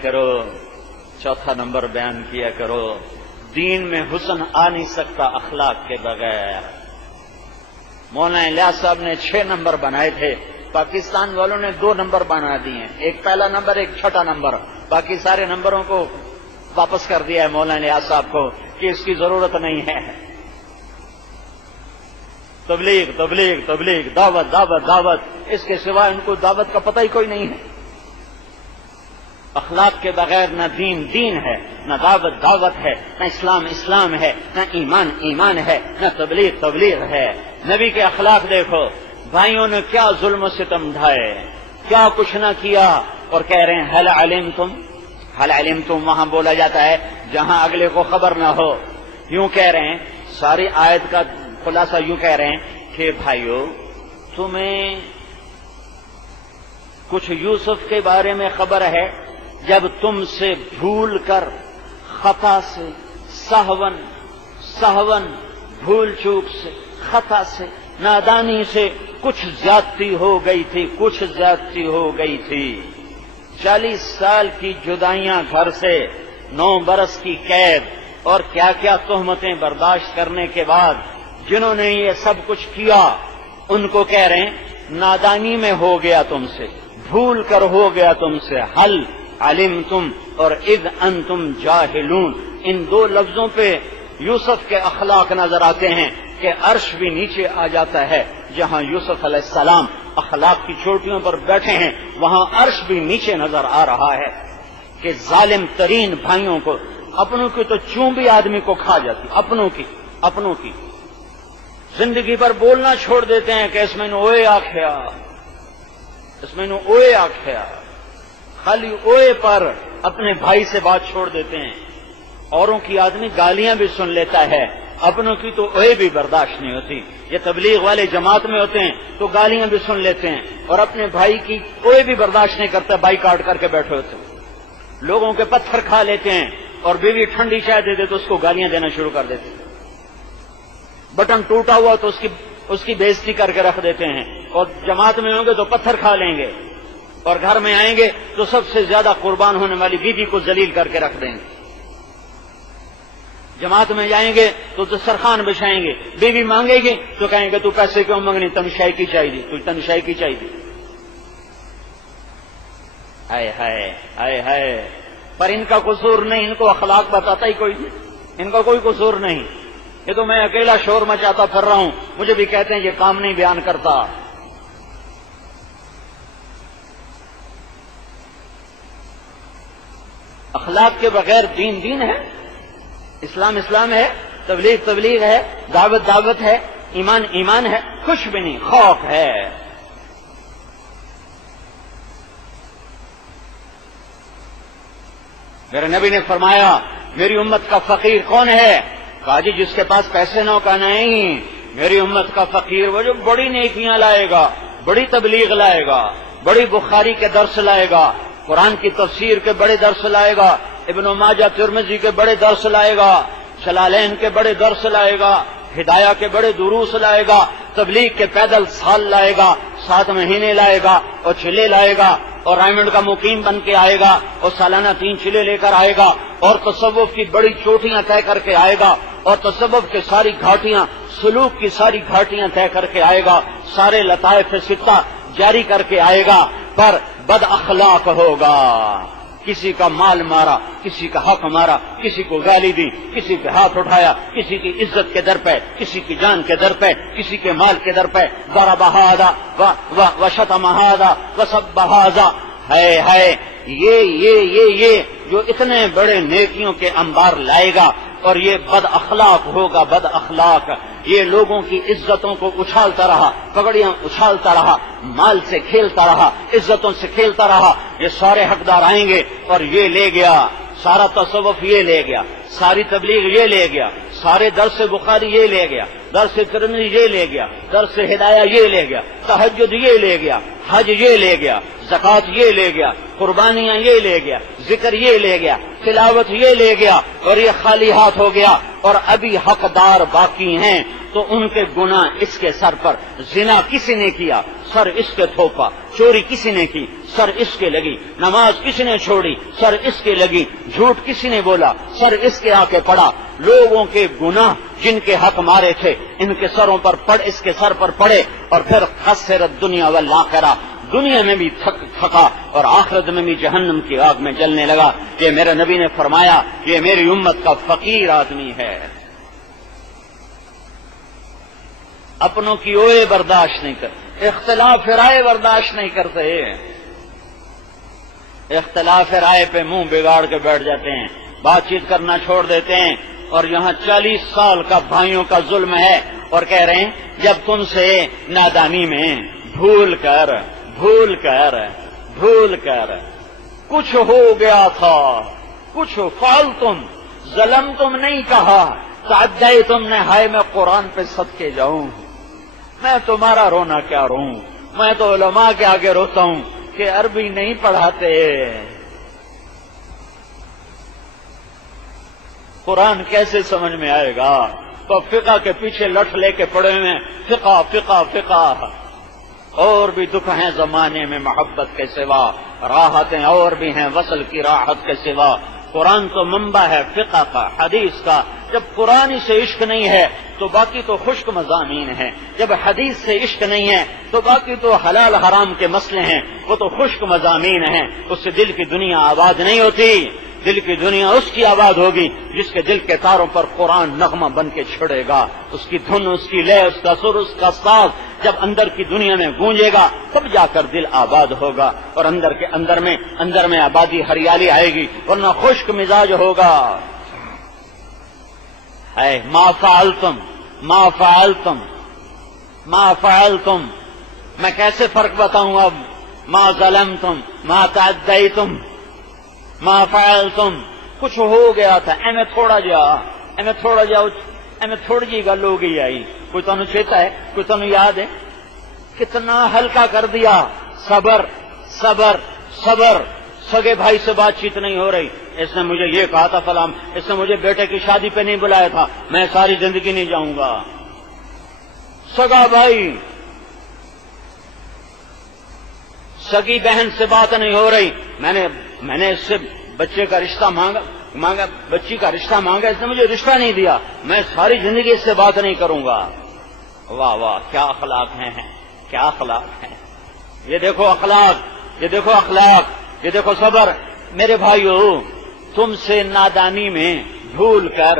کرو، دین میں حسن آ نہیں سکتا اخلاق کے بغیر۔ مولانا الیاس صاحب نے 6 نمبر بنائے تھے، پاکستان والوں نے 2 نمبر بنا دیے، ایک پہلا نمبر ایک چھٹا نمبر، باقی سارے نمبروں کو واپس کر دیا ہے مولانا الیاس صاحب کو کہ اس کی ضرورت نہیں ہے۔ تبلیغ، دعوت، اس کے سوا ان کو دعوت کا پتہ ہی کوئی نہیں ہے۔ اخلاق کے بغیر نہ دین ہے، نہ دعوت ہے، نہ اسلام ہے، نہ ایمان ہے، نہ تبلیغ ہے۔ نبی کے اخلاق دیکھو، بھائیوں نے کیا ظلم و ستم ڈھائے، کیا کچھ نہ کیا، اور کہہ رہے ہیں هل علمتم وہاں بولا جاتا ہے جہاں اگلے کو خبر نہ ہو۔ یوں کہہ رہے ہیں، ساری آیت کا خلاصہ یوں کہہ رہے ہیں کہ بھائیو تمہیں کچھ یوسف کے بارے میں خبر ہے جب تم سے بھول کر، خطا سے، سہون بھول چوک سے، خطا سے، نادانی سے کچھ زیادتی ہو گئی تھی۔ 40 سال کی جدائیاں گھر سے، 9 برس کی قید اور کیا تہمتیں برداشت کرنے کے بعد جنہوں نے یہ سب کچھ کیا، ان کو کہہ رہے ہیں نادانی میں ہو گیا تم سے، بھول کر ہو گیا تم سے۔ هل علمتم اور اذ انتم جاہلون، ان 2 لفظوں پہ یوسف کے اخلاق نظر آتے ہیں کہ عرش بھی نیچے آ جاتا ہے، جہاں یوسف علیہ السلام اخلاق کی چوٹیوں پر بیٹھے ہیں وہاں عرش بھی نیچے نظر آ رہا ہے کہ ظالم ترین بھائیوں کو، اپنوں کی تو چون بھی آدمی کو کھا جاتی، اپنوں کی زندگی پر بولنا چھوڑ دیتے ہیں کہ اس میں اوئے آکھیا، خالی اوئے پر اپنے بھائی سے بات چھوڑ دیتے ہیں۔ اوروں کی آدمی گالیاں بھی سن لیتا ہے، اپنوں کی تو اوئے بھی برداشت نہیں ہوتی۔ یہ تبلیغ والے جماعت میں ہوتے ہیں تو گالیاں بھی سن لیتے ہیں اور اپنے بھائی کی اوئے بھی برداشت نہیں کرتا، بھائی کاٹ کر کے بیٹھے ہوتے ہیں، لوگوں کے پتھر کھا لیتے ہیں، اور بیوی ٹھنڈی چائے دے دے تو اس کو گالیاں دینا شروع کر دیتے ہیں، بٹن ٹوٹا ہوا تو اس کی بےزتی کر کے رکھ دیتے ہیں، اور جماعت میں ہوں گے تو پتھر کھا لیں گے، اور گھر میں آئیں گے تو سب سے زیادہ قربان ہونے والی بیوی کو ذلیل کر کے رکھ دیں گے۔ جماعت میں جائیں گے تو دسترخوان بچھائیں گے، بیوی مانگے گی تو کہیں گے تو پیسے کیوں مانگنی، تنشائی کی چاہیے، ہائے ہائے، پر ان کا قصور نہیں، ان کو اخلاق بتاتا ہی کوئی نہیں۔ ان کا کوئی قصور نہیں، یہ تو میں اکیلا شور مچاتا پھر رہا ہوں، مجھے بھی کہتے ہیں یہ کام نہیں بیان کرتا۔ اخلاق کے بغیر دین دین ہے، اسلام اسلام ہے، تبلیغ تبلیغ ہے، دعوت دعوت ہے، ایمان ایمان ہے، کچھ بھی نہیں، خوف ہے۔ میرے نبی نے فرمایا میری امت کا فقیر کون ہے؟ کہا جی جس کے پاس پیسے نہ ہو، کا نہیں، میری امت کا فقیر وہ جو بڑی نیکیاں لائے گا، بڑی تبلیغ لائے گا، بڑی بخاری کے درس لائے گا، قرآن کی تفسیر کے بڑے درس لائے گا، ابن ماجہ ترمذی کے بڑے درس لائے گا، جلالین کے بڑے درس لائے گا، ہدایہ کے بڑے دروس لائے گا، تبلیغ کے پیدل سال لائے گا، 7 مہینے لائے گا، اور چلے لائے گا، اور رائمنڈ کا مقیم بن کے آئے گا، اور سالانہ 3 چلے لے کر آئے گا، اور تصوف کی بڑی چوٹیاں طے کر کے آئے گا، اور تصوف کی ساری گھاٹیاں، سلوک کی ساری گھاٹیاں طے کر کے آئے گا، سارے لطائف ستہ جاری کر کے آئے گا، پر بد اخلاق ہوگا، کسی کا مال مارا، کسی کا حق مارا، کسی کو گالی دی، کسی پہ ہاتھ اٹھایا، کسی کی عزت کے در پہ، کسی کی جان کے در پہ، کسی کے مال کے در پہ، ضرب هذا وشتم هذا وسب هذا، ہے یہ جو اتنے بڑے نیکیوں کے انبار لائے گا، اور یہ بد اخلاق ہوگا، بد اخلاق، یہ لوگوں کی عزتوں کو اچھالتا رہا، پگڑیاں اچھالتا رہا، مال سے کھیلتا رہا، عزتوں سے کھیلتا رہا، یہ سارے حقدار آئیں گے اور یہ لے گیا، سارا تصوف یہ لے گیا، ساری تبلیغ یہ لے گیا، سارے درس بخاری یہ لے گیا، درس ترمذی یہ لے گیا، درس ہدایہ یہ لے گیا، تہجد یہ لے گیا، حج یہ لے گیا، زکوٰۃ یہ لے گیا، قربانیاں یہ لے گیا، ذکر یہ لے گیا، تلاوت یہ لے گیا، اور یہ خالی ہاتھ ہو گیا، اور ابھی حقدار باقی ہیں، تو ان کے گناہ اس کے سر پر، زنا کسی نے کیا سر اس کے تھوپا، چوری کسی نے کی سر اس کے لگی، نماز کسی نے چھوڑی سر اس کے لگی، جھوٹ کسی نے بولا سر اس کے آ کے پڑا، لوگوں کے گناہ جن کے حق مارے تھے ان کے سروں پر اس کے سر پر پڑے، اور پھر خسرت دنیا والآخرہ، دنیا میں بھی تھکا اور آخرت میں بھی جہنم کی آگ میں جلنے لگا۔ یہ میرے نبی نے فرمایا یہ میری امت کا فقیر آدمی ہے، اپنوں کی اوئے برداشت نہیں کرتے، اختلاف رائے برداشت نہیں کرتے، اختلاف رائے پہ منہ بگاڑ کے بیٹھ جاتے ہیں، بات چیت کرنا چھوڑ دیتے ہیں، اور یہاں 40 سال کا بھائیوں کا ظلم ہے، اور کہہ رہے ہیں جب تم سے نادانی میں بھول کر کچھ ہو گیا تھا، کچھ فعل تم ظلم تم نہیں کہا، تعدی تم نے، ہائے میں قرآن پہ صدقے جاؤں، میں تمہارا رونا کیا روں، میں تو علماء کے آگے روتا ہوں کہ عربی نہیں پڑھاتے، قرآن کیسے سمجھ میں آئے گا؟ تو فقہ کے پیچھے لٹ لے کے پڑے ہوئے، فقہ فقہ فقہ، اور بھی دکھ ہیں زمانے میں محبت کے سوا، راحتیں اور بھی ہیں وصل کی راحت کے سوا، قرآن تو منبع ہے فقہ کا، حدیث کا، جب قرآن سے عشق نہیں ہے تو باقی تو خشک مضامین ہیں، جب حدیث سے عشق نہیں ہے تو باقی تو حلال حرام کے مسئلے ہیں، وہ تو خشک مضامین ہیں، اس سے دل کی دنیا آباد نہیں ہوتی، دل کی دنیا اس کی آباد ہوگی جس کے دل کے تاروں پر قرآن نغمہ بن کے چھڑے گا، اس کی دھن، اس کی لے، اس کا سر، اس کا ساز جب اندر کی دنیا میں گونجے گا تب جا کر دل آباد ہوگا، اور اندر میں آبادی ہریالی آئے گی، ورنہ خشک مزاج ہوگا۔ ہے ما فعلتم، میں کیسے فرق بتاؤں اب، ما ظلمتم، ما تعدیتم، ما فعلتم، کچھ ہو گیا تھا، ایویں تھوڑا تھوڑی جی گل ہو گئی آئی، کوئی تمہیں چیتا ہے، کوئی تمہیں یاد ہے، کتنا ہلکا کر دیا، صبر، سگے بھائی سے بات چیت نہیں ہو رہی، اس نے مجھے یہ کہا تھا فلاں، اس نے مجھے بیٹے کی شادی پہ نہیں بلایا تھا، میں ساری زندگی نہیں جاؤں گا، سگا بھائی، سگی بہن سے بات نہیں ہو رہی، میں نے اس سے بچے کا رشتہ مانگا، بچی کا رشتہ مانگا، اس نے مجھے رشتہ نہیں دیا، میں ساری زندگی اس سے بات نہیں کروں گا۔ واہ واہ، کیا اخلاق ہیں، کیا اخلاق ہیں، یہ دیکھو اخلاق، یہ دیکھو صبر۔ میرے بھائیو، تم سے نادانی میں بھول کر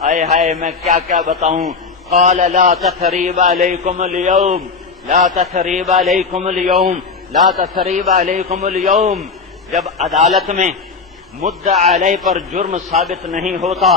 آئے ہائے میں کیا کیا بتاؤں. قال لا تثریب علیکم اليوم لا تثریب علیکم اليوم لا تثریب علیکم اليوم. جب عدالت میں مدعا علیہ پر جرم ثابت نہیں ہوتا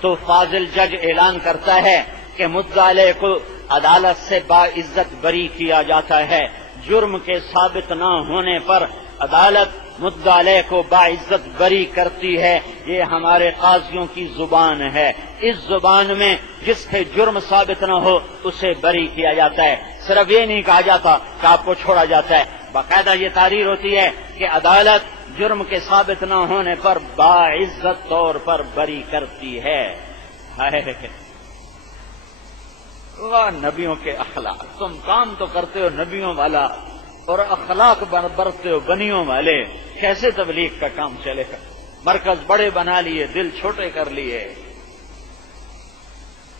تو فاضل جج اعلان کرتا ہے کہ مدعا علیہ کو عدالت سے باعزت بری کیا جاتا ہے. جرم کے ثابت نہ ہونے پر عدالت مدعا علیہ کو باعزت بری کرتی ہے. یہ ہمارے قاضیوں کی زبان ہے. اس زبان میں جس کے جرم ثابت نہ ہو اسے بری کیا جاتا ہے. صرف یہ نہیں کہا جاتا کہ آپ کو چھوڑا جاتا ہے، باقاعدہ یہ تحریر ہوتی ہے کہ عدالت جرم کے ثابت نہ ہونے پر باعزت طور پر بری کرتی ہے. واہ نبیوں کے اخلاق. تم کام تو کرتے ہو نبیوں والا اور اخلاق برتتے ہو بنیوں والے. کیسے تبلیغ کا کام چلے گا؟ مرکز بڑے بنا لیے، دل چھوٹے کر لیے.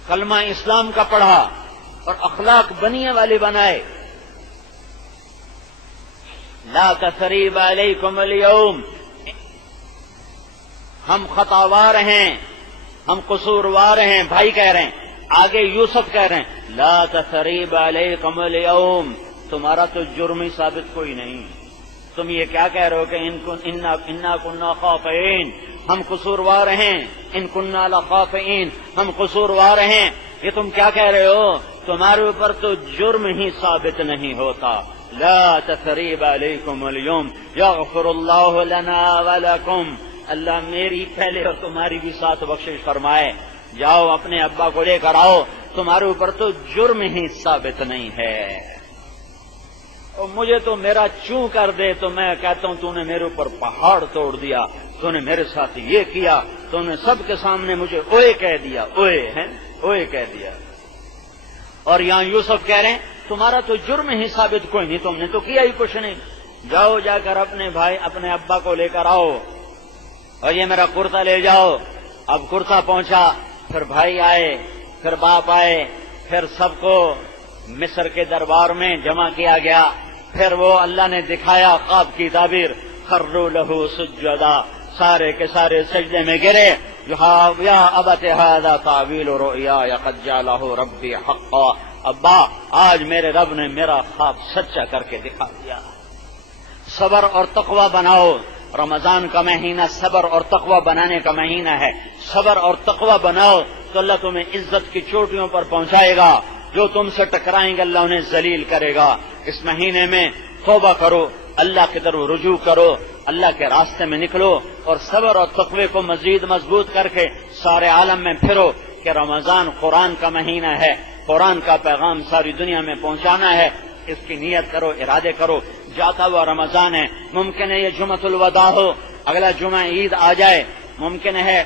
کلمہ اسلام کا پڑھا اور اخلاق بنیے والے بنائے. لا تثریب علیکم اليوم. ہم خطاوار ہیں، ہم قصوروار ہیں. بھائی کہہ رہے ہیں، آگے یوسف کہہ رہے ہیں لا تثریب علیکم اليوم. تمہارا تو جرم ہی ثابت کوئی نہیں. تم یہ کیا کہہ رہے ہو کہ انا کننا خاطئین، ہم قصوروار ہیں. ان کننا لخاطئین، ہم قصوروار ہیں. یہ تم کیا کہہ رہے ہو؟ تمہارے اوپر تو جرم ہی ثابت نہیں ہوتا. لا تثریب علیکم اليوم یغفر اللہ لنا ولکم. اللہ میری پہلے اور تمہاری بھی ساتھ بخشش فرمائے. جاؤ اپنے ابا کو لے کر آؤ، تمہارے اوپر تو جرم ہی ثابت نہیں ہے. اور مجھے تو میرا چوں کر دے تو میں کہتا ہوں تو نے میرے اوپر پہاڑ توڑ دیا، تو نے میرے ساتھ یہ کیا، تو نے سب کے سامنے مجھے اوئے کہہ دیا. اوئے کہہ دیا. اور یہاں یوسف کہہ رہے ہیں تمہارا تو جرم ہی ثابت کوئی نہیں، تم نے تو کیا ہی کچھ نہیں. جاؤ جا کر اپنے بھائی اپنے ابا کو لے کر آؤ اور یہ میرا کرتا لے جاؤ. اب کرتا پہنچا، پھر بھائی آئے، پھر باپ آئے، پھر سب کو مصر کے دربار میں جمع کیا گیا. پھر وہ اللہ نے دکھایا خواب کی تعبیر. خروا لہ سجدا، سارے کے سارے سجدے میں گرے. یا ابت ھذا تعویل رؤیایا قد جعلہ ربی حقا. ابا آج میرے رب نے میرا خواب سچا کر کے دکھا دیا. صبر اور تقوی بناؤ. رمضان کا مہینہ صبر اور تقوی بنانے کا مہینہ ہے. صبر اور تقوی بناؤ تو اللہ تمہیں عزت کی چوٹیوں پر پہنچائے گا. جو تم سے ٹکرائیں گے اللہ انہیں ذلیل کرے گا. اس مہینے میں توبہ کرو، اللہ کی طرف رجوع کرو، اللہ کے راستے میں نکلو اور صبر اور تقوی کو مزید مضبوط کر کے سارے عالم میں پھرو کہ رمضان قرآن کا مہینہ ہے. قرآن کا پیغام ساری دنیا میں پہنچانا ہے. اس کی نیت کرو، ارادے کرو. جاتا ہوا رمضان ہے، ممکن ہے یہ جمعۃ الوداع ہو، اگلا جمعہ عید آ جائے، ممکن ہے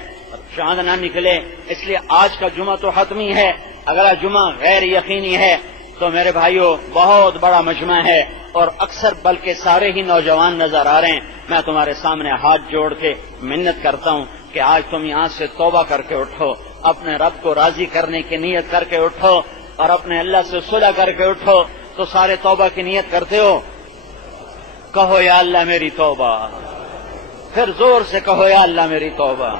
چاند نہ نکلے، اس لیے آج کا جمعہ تو حتمی ہے، اگلا جمعہ غیر یقینی ہے. تو میرے بھائیو بہت بڑا مجمع ہے اور اکثر بلکہ سارے ہی نوجوان نظر آ رہے ہیں. میں تمہارے سامنے ہاتھ جوڑ کے منت کرتا ہوں کہ آج تم یہاں سے توبہ کر کے اٹھو، اپنے رب کو راضی کرنے کی نیت کر کے اٹھو اور اپنے اللہ سے صلح کر کے اٹھو. تو سارے توبہ کی نیت کرتے ہو؟ کہو یا اللہ میری توبہ. پھر زور سے کہو یا اللہ میری توبہ.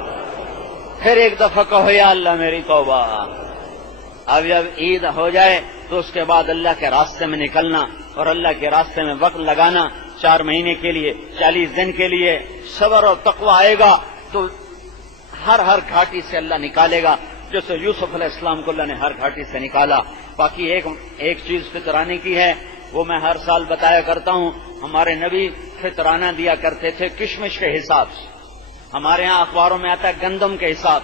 پھر ایک دفعہ کہو یا اللہ میری توبہ. اب جب عید ہو جائے تو اس کے بعد اللہ کے راستے میں نکلنا اور اللہ کے راستے میں وقت لگانا. 4 مہینے کے لیے، 40 دن کے لیے صبر اور تقوی آئے گا تو ہر گھاٹی سے اللہ نکالے گا، جیسے یوسف علیہ السلام کو اللہ نے ہر گھاٹی سے نکالا. باقی ایک چیز فطرانے کی ہے، وہ میں ہر سال بتایا کرتا ہوں. ہمارے نبی فطرانہ دیا کرتے تھے کشمش کے حساب سے. ہمارے ہاں اخباروں میں آتا ہے گندم کے حساب،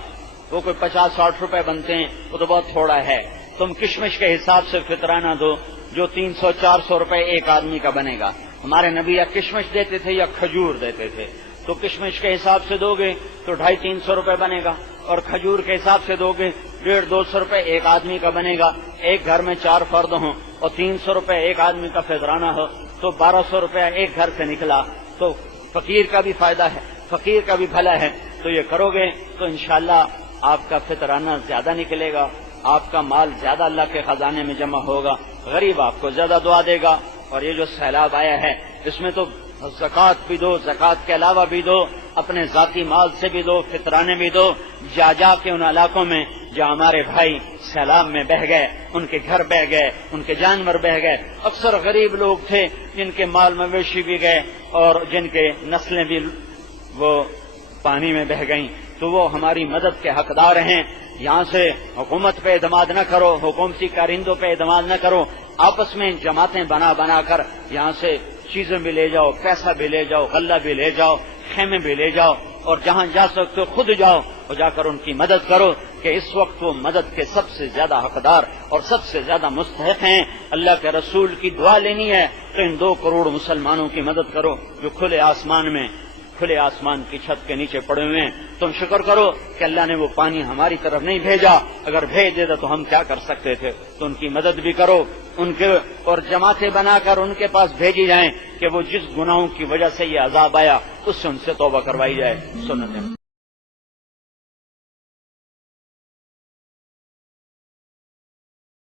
وہ کوئی 50-60 روپے بنتے ہیں، وہ تو بہت تھوڑا ہے. تم کشمش کے حساب سے فطرانہ دو جو 300-400 روپے ایک آدمی کا بنے گا. ہمارے نبی یا کشمش دیتے تھے یا کھجور دیتے تھے. تو کشمش کے حساب سے دو گے تو 250-300 روپے بنے گا، اور کھجور کے حساب سے دو گے 150-200 روپے ایک آدمی کا بنے گا. ایک گھر میں 4 فرد ہوں اور 300 روپے ایک آدمی کا فطرانہ ہو تو 1200 روپے ایک گھر سے نکلا. تو فقیر کا بھی فائدہ ہے، فقیر کا بھی بھلا ہے. تو یہ کرو گے تو انشاءاللہ آپ کا فطرانہ زیادہ نکلے گا، آپ کا مال زیادہ اللہ کے خزانے میں جمع ہوگا، غریب آپ کو زیادہ دعا دے گا. اور یہ جو سیلاب آیا ہے اس میں تو زکوٰۃ بھی دو، زکوٰۃ کے علاوہ بھی دو، اپنے ذاتی مال سے بھی دو، فطرانے بھی دو. جا کے ان علاقوں میں جو ہمارے بھائی سیلاب میں بہہ گئے، ان کے گھر بہہ گئے، ان کے جانور بہہ گئے، اکثر غریب لوگ تھے جن کے مال مویشی بھی گئے اور جن کے نسلیں بھی وہ پانی میں بہہ گئیں، تو وہ ہماری مدد کے حقدار ہیں۔ یہاں سے حکومت پہ اعتماد نہ کرو، حکومتی کارندوں پہ اعتماد نہ کرو، آپس میں جماعتیں بنا کر یہاں سے چیزیں بھی لے جاؤ، پیسہ بھی لے جاؤ، غلہ بھی لے جاؤ، خیمے بھی لے جاؤ، اور جہاں جا سکتے ہو خود جاؤ اور جا کر ان کی مدد کرو، کہ اس وقت وہ مدد کے سب سے زیادہ حقدار اور سب سے زیادہ مستحق ہیں۔ اللہ کے رسول کی دعا لینی ہے تو ان 2 کروڑ مسلمانوں کی مدد کرو جو کھلے آسمان کی چھت کے نیچے پڑے ہوئے ہیں۔ تم شکر کرو کہ اللہ نے وہ پانی ہماری طرف نہیں بھیجا، اگر بھیج دیتا تو ہم کیا کر سکتے تھے۔ تو ان کی مدد بھی کرو، ان کے اور جماعتیں بنا کر ان کے پاس بھیجی جائیں کہ وہ جس گناہوں کی وجہ سے یہ عذاب آیا اس سے ان سے توبہ کروائی جائے۔ سنت ہے۔